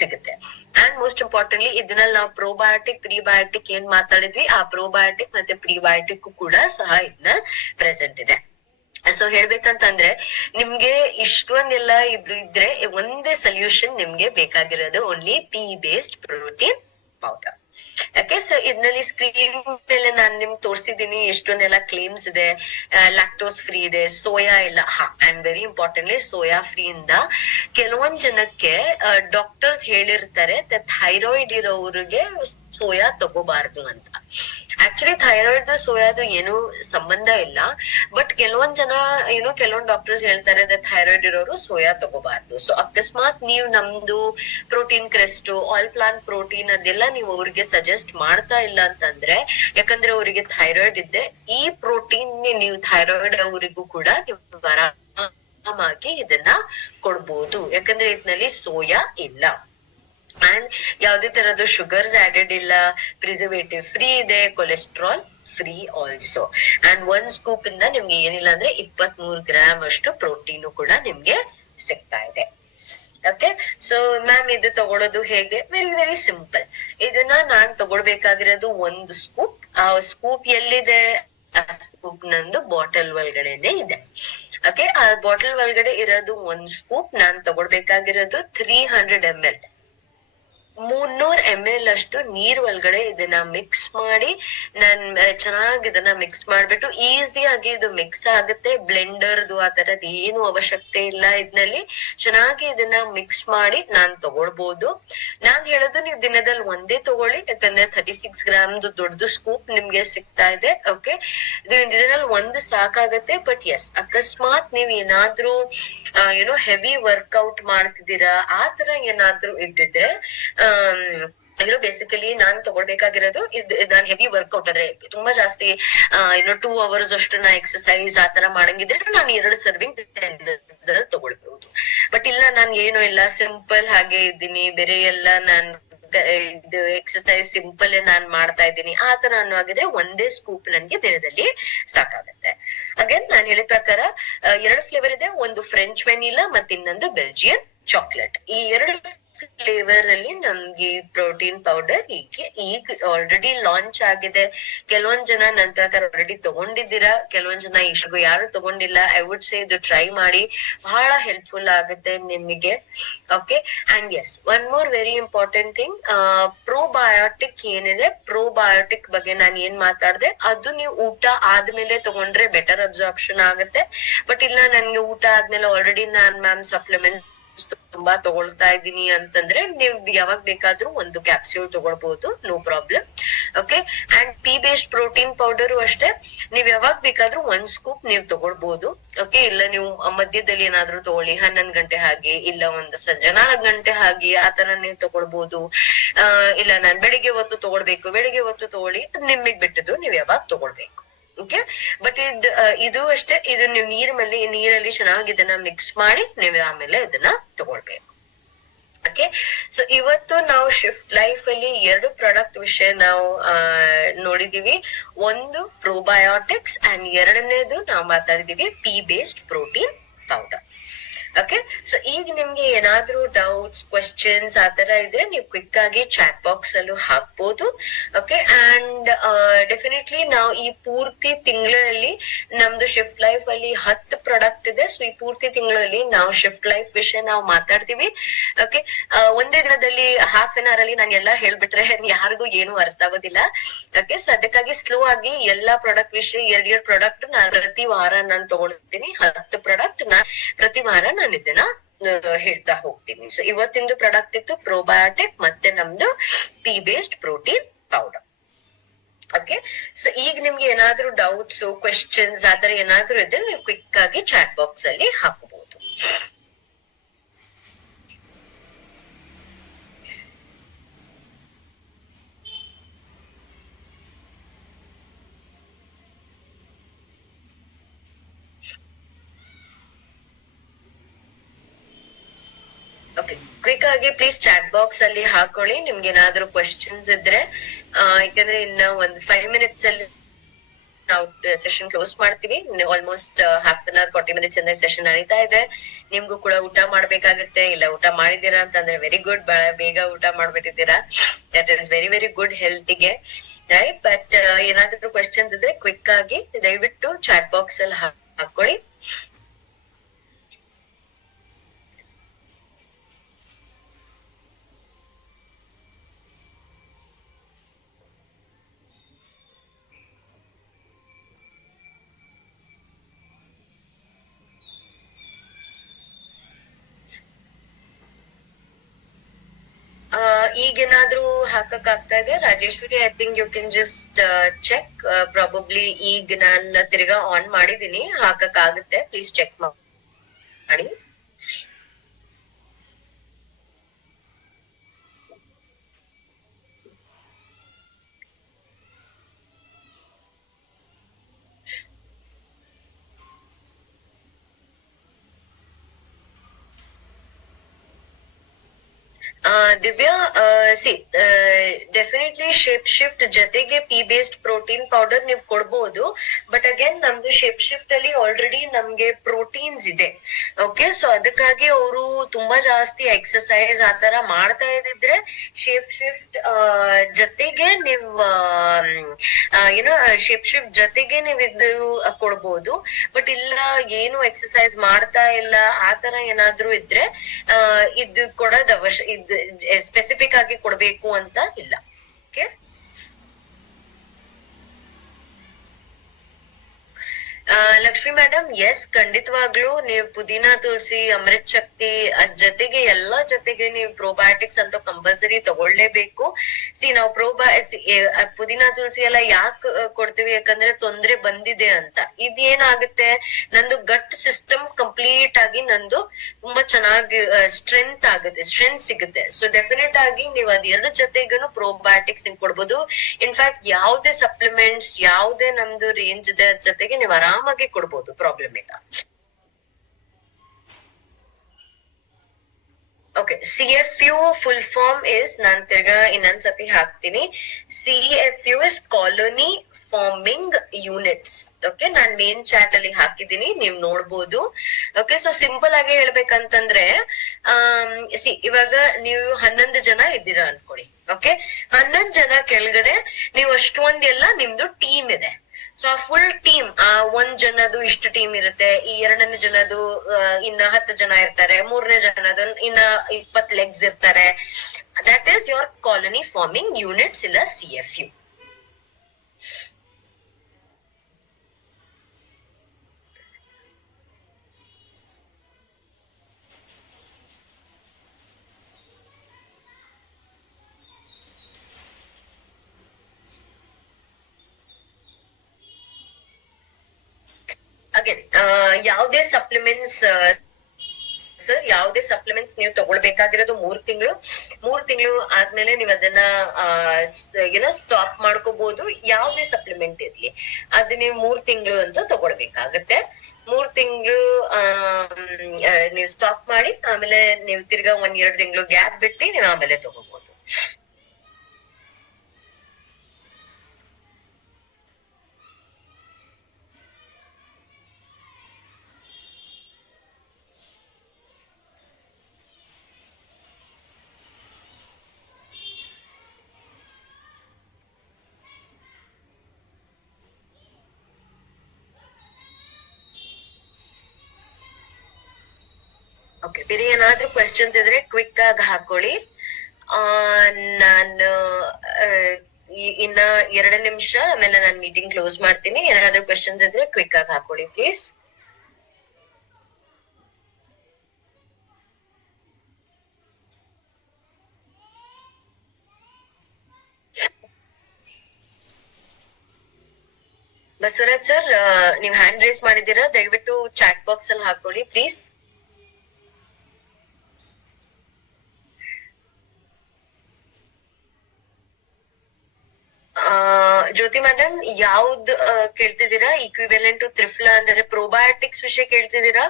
ಸಿಗುತ್ತೆ. ಅಂಡ್ ಮೋಸ್ಟ್ ಇಂಪಾರ್ಟೆಂಟ್ಲಿ ಇದನ್ನಲ್ಲಿ ನಾವು ಪ್ರೋಬಯೋಟಿಕ್ ಪ್ರಿಬಯೋಟಿಕ್ ಏನ್ ಮಾತಾಡಿದ್ವಿ, ಆ ಪ್ರೋಬಯೋಟಿಕ್ ಮತ್ತೆ ಪ್ರಿಬಯೋಟಿಕ್ ಕೂಡ ಸಹ ಇದನ್ನ ಪ್ರೆಸೆಂಟ್ ಇದೆ. ಸೊ ಹೇಳ್ಬೇಕಂತಂದ್ರೆ ನಿಮ್ಗೆ ಇಷ್ಟೊಂದೆಲ್ಲ ಇದ್ರೆ ಒಂದೇ ಸೊಲ್ಯೂಷನ್ ನಿಮ್ಗೆ ಬೇಕಾಗಿರೋದು only P based protein powder. ಯಾಕೆ, ಸೊ ಇದರಲ್ಲಿ ಸ್ಕ್ರೀನ್ ಮೇಲೆ ನಾನ್ ನಿಮ್ಗೆ ತೋರಿಸಿದೀನಿ ಎಷ್ಟೊಂದೆಲ್ಲ ಕ್ಲೇಮ್ಸ್ ಇದೆ. ಲ್ಯಾಕ್ಟೋಸ್ ಫ್ರೀ ಇದೆ, ಸೋಯಾ ಇಲ್ಲ, and very importantly soya free ಇಂದ ಕೆಲವೊಂದ್ ಜನಕ್ಕೆ ಡಾಕ್ಟರ್ಸ್ ಹೇಳಿರ್ತಾರೆ ಥೈರಾಯ್ಡ್ ಇರೋರಿಗೆ ಸೋಯಾ ತಗೋಬಾರ್ದು ಅಂತ. ಆಕ್ಚುಲಿ ಥೈರಾಯ್ಡ್ ಸೋಯಾದು ಏನು ಸಂಬಂಧ ಇಲ್ಲ, ಬಟ್ ಕೆಲವೊಂದ್ ಜನ ಕೆಲವೊಂದ್ ಡಾಕ್ಟರ್ಸ್ ಹೇಳ್ತಾರೆ ಥೈರಾಯ್ಡ್ ಇರೋರು ಸೋಯಾ ತಗೋಬಾರ್ದು. ಸೊ ಅಕಸ್ಮಾತ್ ನೀವು ನಮ್ದು protein crest, all plant protein ಅದೆಲ್ಲ ನೀವು ಅವ್ರಿಗೆ ಸಜೆಸ್ಟ್ ಮಾಡ್ತಾ ಇಲ್ಲ ಅಂತಂದ್ರೆ, ಯಾಕಂದ್ರೆ ಅವರಿಗೆ ಥೈರಾಯ್ಡ್ ಇದ್ದೆ ಈ ಪ್ರೋಟೀನ್ ನೀವು ಥೈರಾಯ್ಡ್ ಅವರಿಗೂ ಕೂಡ ನೀವು ಆರಾಮಾಗಿ ಇದನ್ನ ಕೊಡ್ಬೋದು, ಯಾಕಂದ್ರೆ ಇದರಲ್ಲಿ ಸೋಯಾ ಇಲ್ಲ. ಅಂಡ್ ಯಾವ್ದೇ ತರದ್ದು ಶುಗರ್ಸ್ ಆಡೆಡ್ ಇಲ್ಲ, ಪ್ರಿಸರ್ವೇಟಿವ್ ಫ್ರೀ ಇದೆ, cholesterol free also. And 1 scoop ಇಂದ ನಿಮ್ಗೆ ಏನಿಲ್ಲ ಅಂದ್ರೆ 23 ಗ್ರಾಮ್ ಅಷ್ಟು ಪ್ರೋಟೀನ್ ಕೂಡ ನಿಮ್ಗೆ ಸಿಗ್ತಾ ಇದೆ. ಓಕೆ, ಸೊ ಮ್ಯಾಮ್ ಇದು ತಗೊಳ್ಳೋದು ಹೇಗೆ? Very very simple. ಇದನ್ನ ನಾನ್ ತಗೊಳ್ಬೇಕಾಗಿರೋದು 1 ಸ್ಕೂಪ್. ಆ ಸ್ಕೂಪ್ ಎಲ್ಲಿದೆ? ಆ ಸ್ಕೂಪ್ ನಂದು ಬಾಟಲ್ ಒಳಗಡೆನೆ ಇದೆ. ಓಕೆ, ಆ ಬಾಟಲ್ ಒಳಗಡೆ ಇರೋದು 1 ಸ್ಕೂಪ್. ನಾನ್ ತಗೊಳ್ಬೇಕಾಗಿರೋದು 300 ml 300 ml ಅಷ್ಟು ನೀರ್ ಒಳಗಡೆ ಇದನ್ನ ಮಿಕ್ಸ್ ಮಾಡಿ, ನಾನ್ ಚೆನ್ನಾಗಿ ಇದನ್ನ ಮಿಕ್ಸ್ ಮಾಡ್ಬಿಟ್ಟು ಈಸಿಯಾಗಿ ಇದು ಮಿಕ್ಸ್ ಆಗುತ್ತೆ. ಬ್ಲೆಂಡರ್ದು ಆ ತರದ್ ಏನು ಅವಶ್ಯಕತೆ ಇಲ್ಲ. ಇದ್ನಲ್ಲಿ ಚೆನ್ನಾಗಿ ಇದನ್ನ ಮಿಕ್ಸ್ ಮಾಡಿ ನಾನ್ ತಗೊಳ್ಬಹುದು. ನಾನ್ ಹೇಳೋದು ನೀವು ದಿನದಲ್ಲಿ ಒಂದೇ ತಗೊಳ್ಳಿ, ಯಾಕಂದ್ರೆ 36 ಗ್ರಾಮ್ದು ದೊಡ್ಡದು ಸ್ಕೂಪ್ ನಿಮ್ಗೆ ಸಿಗ್ತಾ ಇದೆ. ಓಕೆ, ದಿನದಲ್ಲಿ ಒಂದು ಸಾಕಾಗತ್ತೆ. ಬಟ್ ಎಸ್, ಅಕಸ್ಮಾತ್ ನೀವ್ ಏನಾದ್ರೂ ಹೆವಿ ವರ್ಕೌಟ್ ಮಾಡ್ತಿದ್ದೀರಾ, ಆ ತರ ಏನಾದ್ರೂ ಇದ್ದಿದ್ರೆ ಬೇಸಿಕಲಿ ನಾನ್ ತಗೊಳ್ಬೇಕಾಗಿರೋದು ನಾನ್ ಹೆವಿ ವರ್ಕೌಟ್ ಅಂದ್ರೆ ತುಂಬಾ ಜಾಸ್ತಿ 2 hours ಅಷ್ಟು ನಾ ಎಕ್ಸರ್ಸೈಸ್ ಆತರ ಮಾಡಂಗಿದ್ರೆ ನಾನು 2 ಸರ್ವಿಂಗ್ ತಗೊಳ್ಬಹುದು. ಬಟ್ ಇಲ್ಲ, ನಾನ್ ಏನು ಇಲ್ಲ, ಸಿಂಪಲ್ ಹಾಗೆ ಇದ್ದೀನಿ, ಬೇರೆ ಎಲ್ಲ ನಾನ್ ಇದು ಎಕ್ಸರ್ಸೈಸ್ ಸಿಂಪಲ್ ನಾನ್ ಮಾಡ್ತಾ ಇದ್ದೀನಿ ಆ ತರ ಅನ್ನೋಗಿದ್ರೆ ಒಂದೇ ಸ್ಕೂಪ್ ನನ್ಗೆ ದಿನದಲ್ಲಿ ಸಾಕಾಗತ್ತೆ. ಅಗೇನ್ ನಾನ್ ಹೇಳಿದ ಪ್ರಕಾರ 2 ಫ್ಲೇವರ್ ಇದೆ, ಒಂದು ಫ್ರೆಂಚ್ ವೆನಿಲಾ ಮತ್ತೆ ಇನ್ನೊಂದು ಬೆಲ್ಜಿಯನ್ ಚಾಕ್ಲೇಟ್. ಈ 2 ಫ್ಲೇವರ್ ಅಲ್ಲಿ ನಮ್ಗೆ ಪ್ರೋಟೀನ್ ಪೌಡರ್ ಈಗ ಆಲ್ರೆಡಿ ಲಾಂಚ್ ಆಗಿದೆ. ಕೆಲವೊಂದ್ ಜನ ನನ್ ಪ್ರಕಾರ ಆಲ್ರೆಡಿ ತಗೊಂಡಿದ್ದೀರಾ, ಕೆಲವೊಂದ್ ಜನ ಇಷ್ಟು ಯಾರು ತಗೊಂಡಿಲ್ಲ. ಐ ವುಡ್ ಸೇ ಇದು ಟ್ರೈ ಮಾಡಿ, ಬಹಳ ಹೆಲ್ಪ್ಫುಲ್ ಆಗುತ್ತೆ ನಿಮಗೆ. Okay, and yes, one more very important thing, probiotic ಏನಿದೆ, ಪ್ರೋಬಯೋಟಿಕ್ ಬಗ್ಗೆ ನಾನು ಏನ್ ಮಾತಾಡ್ದೆ ಅದು ನೀವು ಊಟ ಆದ್ಮೇಲೆ ತಗೊಂಡ್ರೆ ಬೆಟರ್ ಅಬ್ಸಾರ್ಪ್ಷನ್ ಆಗುತ್ತೆ. ಬಟ್ ಇಲ್ಲ, ನನ್ಗೆ ಊಟ ಆದ್ಮೇಲೆ ಆಲ್ರೆಡಿ ನಾನ್ ಮ್ಯಾಮ್ ಸಪ್ಲಿಮೆಂಟ್ ತುಂಬಾ ತಗೊಳ್ತಾ ಇದ್ದೀನಿ ಅಂತಂದ್ರೆ ನೀವು ಯಾವಾಗ ಬೇಕಾದ್ರೂ ಒಂದು ಕ್ಯಾಪ್ಸ್ಯೂಲ್ ತಗೊಳ್ಬಹುದು, no problem. Okay, and pea based protein powder ಅಷ್ಟೇ, ನೀವ್ ಯಾವಾಗ ಬೇಕಾದ್ರೂ 1 ಸ್ಕೂಪ್ ನೀವು ತಗೊಳ್ಬಹುದು. ಓಕೆ, ಇಲ್ಲ ನೀವು ಮಧ್ಯದಲ್ಲಿ ಏನಾದ್ರೂ ತಗೊಳ್ಳಿ, 11 ಗಂಟೆ ಹಾಗೆ, ಇಲ್ಲ ಒಂದು ಸಂಜೆ 4 ಗಂಟೆ ಹಾಗೆ, ಆತರ ನೀವು ತಗೊಳ್ಬಹುದು. ಇಲ್ಲ ನಾನ್ ಬೆಳಿಗ್ಗೆ ಹೊತ್ತು ತಗೊಳ್ಬೇಕು, ಬೆಳಿಗ್ಗೆ ಹೊತ್ತು ತಗೊಳ್ಳಿ, ನಿಮಗ್ ಬಿಟ್ಟದ್ದು ನೀವ್ ಯಾವಾಗ ತಗೊಳ್ಬೇಕು. ಓಕೆ, ಬಟ್ ಇದು ಅಷ್ಟೇ, ಇದು ನೀವು ನೀರಲ್ಲಿ ಚೆನ್ನಾಗಿ ಇದನ್ನ ಮಿಕ್ಸ್ ಮಾಡಿ ನೀವು ಆಮೇಲೆ ಇದನ್ನ ತಗೊಳ್ಬೇಕು. ಓಕೆ, ಸೊ ಇವತ್ತು ನಾವು ಶಿಫ್ಟ್ ಲೈಫ್ ಅಲ್ಲಿ 2 ಪ್ರಾಡಕ್ಟ್ ವಿಷಯ ನಾವು ನೋಡಿದೀವಿ. ಒಂದು ಪ್ರೋಬಯೋಟಿಕ್ಸ್ ಅಂಡ್ ಎರಡನೇದು ನಾವು ಮಾತಾಡಿದೀವಿ pea based protein powder. Okay. So ಈಗ ನಿಮ್ಗೆ ಏನಾದ್ರೂ ಡೌಟ್ಸ್ ಕ್ವೆಶ್ಚನ್ಸ್ ಆತರ ಇದ್ರೆ ನೀವು ಕ್ವಿಕ್ ಆಗಿ ಚಾಟ್ ಬಾಕ್ಸ್ ಅಲ್ಲೂ ಹಾಕ್ಬೋದು. ಓಕೆ. ಅಂಡ್ ಡೆಫಿನೆಟ್ಲಿ ನಾವು ಈ ಪೂರ್ತಿ ತಿಂಗಳಲ್ಲಿ ನಮ್ದು ಶಿಫ್ಟ್ ಲೈಫ್ ಅಲ್ಲಿ 10 ಪ್ರಾಡಕ್ಟ್ ಇದೆ. ಸೊ ಈ ಪೂರ್ತಿ ತಿಂಗಳಲ್ಲಿ ನಾವು ಶಿಫ್ಟ್ ಲೈಫ್ ವಿಷಯ ನಾವು ಮಾತಾಡ್ತೀವಿ. ಓಕೆ. ಒಂದೇ ದಿನದಲ್ಲಿ ಹಾಫ್ ಅನ್ ಅವರ್ ಅಲ್ಲಿ ನಾನು ಎಲ್ಲಾ ಹೇಳ್ಬಿಟ್ರೆ ಯಾರಿಗೂ ಏನು ಅರ್ಥ ಆಗೋದಿಲ್ಲ. ಓಕೆ. ಸೊ ಅದಕ್ಕಾಗಿ ಸ್ಲೋ ಆಗಿ ಎಲ್ಲಾ ಪ್ರಾಡಕ್ಟ್ ವಿಷಯ ಎರಡೆರಡು ಪ್ರಾಡಕ್ಟ್ ನಾನು ಪ್ರತಿ ವಾರ ನಾನು ತಗೊಳ್ತೀನಿ. 10 ಪ್ರಾಡಕ್ಟ್ ಪ್ರತಿ ವಾರ ನಾನು ಇದನ್ನ ಹೇಳ್ತಾ ಹೋಗ್ತೀನಿ. ಸೊ ಇವತ್ತಿಂದು ಪ್ರಾಡಕ್ಟ್ ಇತ್ತು ಪ್ರೋಬಯೋಟಿಕ್ ಮತ್ತೆ ನಮ್ದು tea based protein powder. Okay. So ಈಗ ನಿಮ್ಗೆ ಏನಾದ್ರೂ ಡೌಟ್ಸ್ ಕ್ವೆಶ್ಚನ್ಸ್ ಆತರ ಏನಾದ್ರೂ ಇದ್ರೆ ನೀವು ಕ್ವಿಕ್ ಆಗಿ ಚಾಟ್ ಬಾಕ್ಸ್ ಅಲ್ಲಿ ಹಾಕಬಹುದು. ಓಕೆ. ಕ್ವಿಕ್ ಆಗಿ ಪ್ಲೀಸ್ ಚಾಟ್ ಬಾಕ್ಸ್ ಅಲ್ಲಿ ಹಾಕೊಳ್ಳಿ ನಿಮ್ಗೆ ಏನಾದ್ರೂ ಕ್ವೆಶ್ಚನ್ಸ್ ಇದ್ರೆ. ಯಾಕಂದ್ರೆ ಇನ್ನ ಒಂದ್ 5 ಮಿನಿಟ್ಸ್ ಅಲ್ಲಿ ನಾವು ಸೆಷನ್ ಕ್ಲೋಸ್ ಮಾಡ್ತೀವಿ. Almost half an hour 40 minutes ಇಂದ ಸೆಷನ್ ನಡೀತಾ ಇದೆ. ನಿಮ್ಗೂ ಕೂಡ ಊಟ ಮಾಡ್ಬೇಕಾಗುತ್ತೆ. ಇಲ್ಲ ಊಟ ಮಾಡಿದೀರಾ ಅಂತಂದ್ರೆ ವೆರಿ ಗುಡ್, ಬಹಳ ಬೇಗ ಊಟ ಮಾಡ್ಬಿಟ್ಟಿದ್ದೀರಾ. That is very very good ಹೆಲ್ತ್ಗೆ, ರೈಟ್. ಬಟ್ ಏನಾದ್ರೂ ಕ್ವೆಶ್ಚನ್ಸ್ ಇದ್ರೆ ಕ್ವಿಕ್ ಆಗಿ ದಯವಿಟ್ಟು ಚಾಟ್ ಬಾಕ್ಸ್ ಅಲ್ಲಿ ಹಾಕೊಳ್ಳಿ. ಈಗೇನಾದ್ರೂ ಹಾಕಕ್ ಆಗ್ತಾ ಇದೆ Rajeshwari? I think you can just check. Probably ಈಗ ನಾನ್ ತಿರ್ಗಾ ಆನ್ ಮಾಡಿದೀನಿ, ಹಾಕಕ್ ಆಗುತ್ತೆ. ಪ್ಲೀಸ್ ಚೆಕ್ ಮಾಡಿ. ದಿವ್ಯಾ, ಸಿ ಡೆಫಿನೆಟ್ಲಿ ಶಿಫ್ಟ್ ಜೊತೆಗೆ ಪಿ ಬೇಸ್ಡ್ ಪ್ರೋಟೀನ್ ಪೌಡರ್ ನೀವು ಕೊಡ್ಬೋದು. ಬಟ್ ಅಗೇನ್ ನಮ್ದು ಶಿಫ್ಟ್ ಅಲ್ಲಿ ಆಲ್ರೆಡಿ ನಮ್ಗೆ ಪ್ರೋಟೀನ್ಸ್ ಇದೆ. ಓಕೆ. ಸೊ ಅದಕ್ಕಾಗಿ ಅವರು ತುಂಬಾ ಜಾಸ್ತಿ ಎಕ್ಸರ್ಸೈಸ್ ಆತರ ಮಾಡ್ತಾ ಇದ್ದಿದ್ರೆ ಶಿಫ್ಟ್ ಜೊತೆಗೆ ನೀವು ಏನೋ ಶಿಫ್ಟ್ ಜೊತೆಗೆ ನೀವು ಇದು ಕೊಡ್ಬೋದು. ಬಟ್ ಇಲ್ಲ ಏನು ಎಕ್ಸರ್ಸೈಸ್ ಮಾಡ್ತಾ ಇಲ್ಲ ಆತರ ಏನಾದ್ರೂ ಇದ್ರೆ ಇದು ಕೊಡೋದ್ ಇದು ಸ್ಪೆಸಿಫಿಕ್ ಆಗಿ ಕೊಡ್ಬೇಕು ಅಂತ ಇಲ್ಲ. ಓಕೆ. ಲಕ್ಷ್ಮಿ ಮೇಡಮ್, ಎಸ್, ಖಂಡಿತವಾಗ್ಲೂ ನೀವು ಪುದೀನಾ ತುಳಸಿ ಅಮೃತ್ ಶಕ್ತಿ ಅದ್ ಜೊತೆಗೆ ಎಲ್ಲಾ ಜೊತೆಗೆ ನೀವು ಪ್ರೋಬಯೋಟಿಕ್ಸ್ ಅಂತ ಕಂಪಲ್ಸರಿ ತಗೊಳ್ಳೇಬೇಕು. ನಾವು ಪುದೀನಾ ತುಳಸಿ ಎಲ್ಲ ಯಾಕೆ ಕೊಡ್ತೀವಿ? ಯಾಕಂದ್ರೆ ತೊಂದ್ರೆ ಬಂದಿದೆ ಅಂತ. ಇದೇನಾಗುತ್ತೆ, ನಂದು ಗಟ್ ಸಿಸ್ಟಮ್ ಕಂಪ್ಲೀಟ್ ಆಗಿ ನಂದು ತುಂಬಾ ಚೆನ್ನಾಗಿ ಸ್ಟ್ರೆಂತ್ ಸಿಗುತ್ತೆ. ಸೊ ಡೆಫಿನೆಟ್ ಆಗಿ ನೀವು ಅದ್ ಎರಡ ಜೊತೆಗೂ ಪ್ರೋಬಯೋಟಿಕ್ಸ್ ನಿಮ್ಗೆ ಕೊಡ್ಬೋದು. ಇನ್ಫ್ಯಾಕ್ಟ್ ಯಾವ್ದೇ ಸಪ್ಲಿಮೆಂಟ್ಸ್ ಯಾವ್ದೇ ನಮ್ದು ರೇಂಜ್ ಇದೆ ಜೊತೆಗೆ ನೀವು ಆರಾಮಾಗಿ ಕೊಡ್ಬೋದು, ಪ್ರಾಬ್ಲಮ್ ಇಲ್ಲ. Okay. CFU full form is, ನಾನ್ ತಿರ್ಗಾ ಇನ್ನೊಂದ್ಸತಿ ಹಾಕ್ತೀನಿ. CFU is colony forming units. Okay. ನಾನ್ ಮೇನ್ ಚಾಟ್ ಅಲ್ಲಿ ಹಾಕಿದೀನಿ, ನೀವ್ ನೋಡ್ಬೋದು. ಓಕೆ. ಸೊ ಸಿಂಪಲ್ ಆಗಿ ಹೇಳ್ಬೇಕಂತಂದ್ರೆ ಇವಾಗ ನೀವು 11 ಜನ ಇದ್ದೀರಾ ಅನ್ಕೊಳ್ಳಿ. ಓಕೆ. 11 ಜನ ಕೆಳಗಡೆ ನೀವು ಅಷ್ಟೊಂದೆಲ್ಲ ನಿಮ್ದು ಟೀಮ್ ಇದೆ. ಸೊ ಆ ಫುಲ್ ಟೀಮ್, ಒಂದ್ ಜನದು ಇಷ್ಟು ಟೀಮ್ ಇರುತ್ತೆ, ಈ ಎರಡನೇ ಜನದು ಇನ್ನ 10 ಜನ ಇರ್ತಾರೆ, ಮೂರನೇ ಜನದು ಇನ್ನ 20 ಲೆಗ್ಸ್ ಇರ್ತಾರೆ. That is your colony forming units, ಇಲ್ಲ CFU. ಅಗೇನ್ ಯಾವ್ದೇ ಸಪ್ಲಿಮೆಂಟ್ಸ್ ಸರ್, ಯಾವ್ದೇ ಸಪ್ಲಿಮೆಂಟ್ಸ್ ನೀವು ತಗೊಳ್ಬೇಕಾಗಿರೋದು 3 ತಿಂಗಳು ಆದ್ಮೇಲೆ ನೀವ್ ಅದನ್ನ ಏನೋ ಸ್ಟಾಪ್ ಮಾಡ್ಕೋಬಹುದು. ಯಾವ್ದೇ ಸಪ್ಲಿಮೆಂಟ್ ಇರ್ಲಿ ಅದ್ ನೀವು 3 ತಿಂಗಳು ಅಂತ ತಗೊಳ್ಬೇಕಾಗತ್ತೆ. 3 ತಿಂಗಳು ನೀವು ಸ್ಟಾಪ್ ಮಾಡಿ ಆಮೇಲೆ ನೀವು ತಿರ್ಗಾ 1-2 ತಿಂಗಳು ಗ್ಯಾಪ್ ಬಿಟ್ಟು ನೀವು ಆಮೇಲೆ ತಗೋಬಹುದು. ಓಕೆ, ಬೇರೆ ಏನಾದ್ರೂ ಕ್ವೆಶನ್ಸ್ ಇದ್ರೆ ಕ್ವಿಕ್ ಆಗಿ ಹಾಕೊಳ್ಳಿ. ನಾನು ಇನ್ನ 2 ನಿಮಿಷ ಆಮೇಲೆ ನಾನು ಮೀಟಿಂಗ್ ಕ್ಲೋಸ್ ಮಾಡ್ತೀನಿ. ಏನಾದ್ರೂ ಕ್ವೆಶನ್ಸ್ ಇದ್ರೆ ಕ್ವಿಕ್ ಆಗಿ ಹಾಕೊಳ್ಳಿ ಪ್ಲೀಸ್. ಬಸವರಾಜ್ ಸರ್, ನೀವ್ ಹ್ಯಾಂಡ್ ರೈಸ್ ಮಾಡಿದ್ದೀರಾ, ದಯವಿಟ್ಟು ಚಾಟ್ ಬಾಕ್ಸ್ ಅಲ್ಲಿ ಹಾಕೊಳ್ಳಿ ಪ್ಲೀಸ್. ಜ್ಯೋತಿ ಮೇಡಮ್, ಯಾವ್ದು ಕೇಳ್ತಿದ್ದೀರಾ? ಇಕ್ವಿವೆಲೆಂಟ್ ಟು ತ್ರಿಫ್ಲಾ ಅಂದ್ರೆ ಪ್ರೋಬಯೋಟಿಕ್ಸ್ ವಿಷಯ ಕೇಳ್ತಿದ್ದೀರಾ?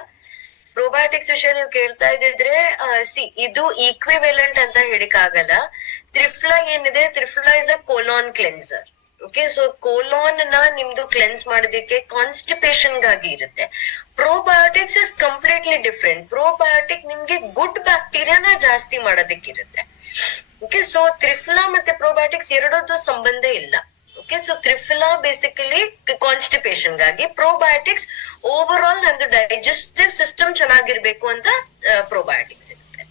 ಪ್ರೋಬಯೋಟಿಕ್ಸ್ ವಿಷಯ ನೀವು ಕೇಳ್ತಾ ಇದ್ದಿದ್ರೆ ಇದು ಈಕ್ವಿವೆಲೆಂಟ್ ಅಂತ ಹೇಳಿಕ್ ಆಗಲ್ಲ. ತ್ರಿಫ್ಲಾ ಏನಿದೆ, triphala is a colon cleanser. Okay, so colon ನ ನಿಮ್ದು ಕ್ಲೆನ್ಸ್ ಮಾಡೋದಕ್ಕೆ ಕಾನ್ಸ್ಟಿಪೇಷನ್ ಗಾಗಿ ಇರುತ್ತೆ. Probiotics is completely different. Probiotic ನಿಮ್ಗೆ ಗುಡ್ ಬ್ಯಾಕ್ಟೀರಿಯಾನ ಜಾಸ್ತಿ ಮಾಡೋದಕ್ಕಿರುತ್ತೆ. ಓಕೆ, ಸೊ ತ್ರಿಫ್ಲಾ ಮತ್ತೆ ಪ್ರೋಬಯೋಟಿಕ್ಸ್ ಎರಡದ್ದು ಸಂಬಂಧ ಇಲ್ಲ. ಓಕೆ, ಸೊ ತ್ರಿಫ್ಲಾ ಬೇಸಿಕಲಿ ಕಾನ್ಸ್ಟಿಪೇಷನ್ ಗಾಗಿ, ಪ್ರೋಬಯೋಟಿಕ್ಸ್ ಓವರ್ ಆಲ್ ನಂದು ಡೈಜೆಸ್ಟಿವ್ ಸಿಸ್ಟಮ್ ಚೆನ್ನಾಗಿರ್ಬೇಕು ಅಂತ ಪ್ರೋಬಯೋಟಿಕ್ಸ್ ಇರುತ್ತೆ.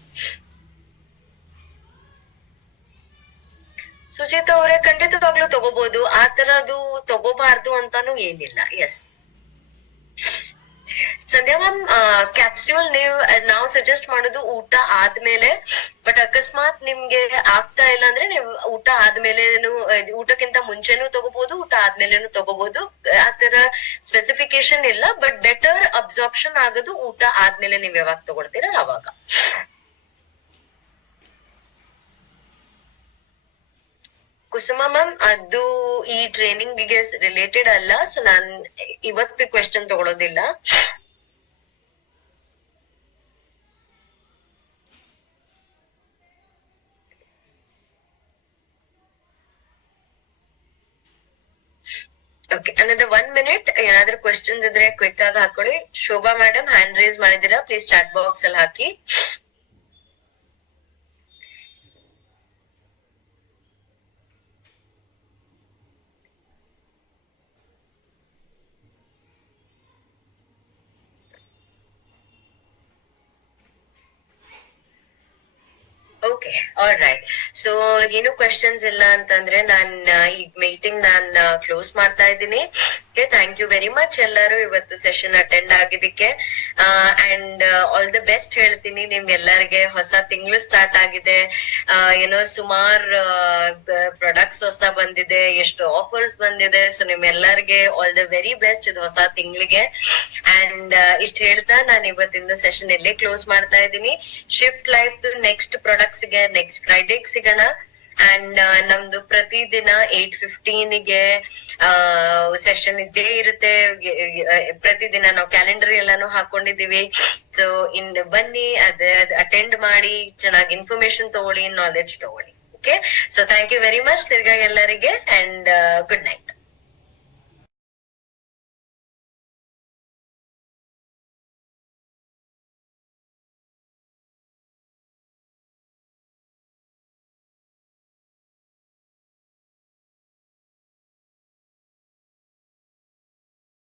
ಸುಜಿತಾ ಅವರೇ, ಖಂಡಿತವಾಗ್ಲೂ ತಗೋಬಹುದು. ಆ ತರದು ತಗೋಬಾರ್ದು ಅಂತಾನು ಏನಿಲ್ಲ. ಎಸ್ ಸಂಧ್ಯಾ ಮ್ಯಾಮ್, ಕ್ಯಾಪ್ಸ್ಯೂಲ್ ನಾವು ಸಜೆಸ್ಟ್ ಮಾಡೋದು ಊಟ ಆದ್ಮೇಲೆ. ಬಟ್ ಅಕಸ್ಮಾತ್ ನಿಮ್ಗೆ ಆಗ್ತಾ ಇಲ್ಲ ಅಂದ್ರೆ ನೀವು ಊಟ ಆದ್ಮೇಲೆನು, ಊಟಕ್ಕಿಂತ ಮುಂಚೆನೂ ತಗೋಬಹುದು, ಊಟ ಆದ್ಮೇಲೆನು ತಗೋಬಹುದು. ಆತರ ಸ್ಪೆಸಿಫಿಕೇಶನ್ ಇಲ್ಲ. ಬಟ್ ಬೆಟರ್ ಅಬ್ಸಾರ್ಪ್ಷನ್ ಆಗೋದು ಊಟ ಆದ್ಮೇಲೆ ನೀವ್ ಯಾವಾಗ ತಗೊಳ್ತೀರಾ ಅವಾಗ. ಕುಸುಮ ಮ್ಯಾಮ್, ಅದು ಈ ಟ್ರೈನಿಂಗ್ ಗೆ ರಿಲೇಟೆಡ್ ಅಲ್ಲ, ಸೊ ನಾನ್ ಇವತ್ತು ಕ್ವೆಶ್ಚನ್ ತಗೊಳೋದಿಲ್ಲ. ಓಕೆ, ಅನ್ನೋದು 1 minute. ಏನಾದ್ರೂ ಕ್ವೆಶ್ಚನ್ಸ್ ಇದ್ರೆ ಕ್ವಿಕ್ ಆಗಿ ಹಾಕೊಳ್ಳಿ. ಶೋಭಾ ಮೇಡಮ್, ಹ್ಯಾಂಡ್ ರೈಸ್ ಮಾಡಿದಿರಾ, ಪ್ಲೀಸ್ ಚಾಟ್ ಬಾಕ್ಸ್ ಅಲ್ಲಿ ಹಾಕಿ. Okay, all right. ಸೊ ಏನು ಕ್ವೆಶನ್ಸ್ ಇಲ್ಲ ಅಂತಂದ್ರೆ ನಾನ್ ಈ ಮೀಟಿಂಗ್ ನಾನ್ ಕ್ಲೋಸ್ ಮಾಡ್ತಾ ಇದ್ದೀನಿ. ಥ್ಯಾಂಕ್ ಯು ವೆರಿ ಮಚ್ ಎಲ್ಲರೂ ಇವತ್ತು ಸೆಷನ್ ಅಟೆಂಡ್ ಆಗಿದ್ದಕ್ಕೆ. ಅಂಡ್ ಆಲ್ ದ ಬೆಸ್ಟ್ ಹೇಳ್ತೀನಿ ನಿಮ್ಗೆಲ್ಲರಿಗೆ. ಹೊಸ ತಿಂಗಳು ಸ್ಟಾರ್ಟ್ ಆಗಿದೆ. ಏನೋ ಸುಮಾರ್ ಪ್ರಾಡಕ್ಟ್ಸ್ ಹೊಸ ಬಂದಿದೆ, ಎಷ್ಟು ಆಫರ್ಸ್ ಬಂದಿದೆ. ಸೊ ನಿಮ್ಗೆಲ್ಲರಿಗೆ ಆಲ್ ದ ವೆರಿ ಬೆಸ್ಟ್ ಇದು ಹೊಸ ತಿಂಗಳಿಗೆ. ಅಂಡ್ ಇಷ್ಟ ಹೇಳ್ತಾ ನಾನು ಇವತ್ತಿಂದ ಸೆಷನ್ ಇಲ್ಲೇ ಕ್ಲೋಸ್ ಮಾಡ್ತಾ ಇದ್ದೀನಿ. ಶಿಫ್ಟ್ ಲೈಫ್ ನೆಕ್ಸ್ಟ್ ಪ್ರಾಡಕ್ಟ್ಸ್ ಗೆ ನೆಕ್ಸ್ಟ್ ಫ್ರೈಡೇ ಸಿಗೋಣ. ಅಂಡ್ ನಮ್ದು ಪ್ರತಿದಿನ 8:15 ಗೆ ಸೆಷನ್ ಇದ್ದೇ ಇರುತ್ತೆ. ಪ್ರತಿದಿನ ನಾವು ಕ್ಯಾಲೆಂಡರ್ ಎಲ್ಲಾನು ಹಾಕೊಂಡಿದೀವಿ. ಸೊ ಬನ್ನಿ, ಅಟೆಂಡ್ ಮಾಡಿ, ಚೆನ್ನಾಗಿ ಇನ್ಫಾರ್ಮೇಶನ್ ತಗೊಳ್ಳಿ, ನಾಲೆಡ್ಜ್ ತಗೊಳ್ಳಿ. Okay, so thank you very much ತಿರ್ಗಾ ಎಲ್ಲರಿಗೆ. And good night.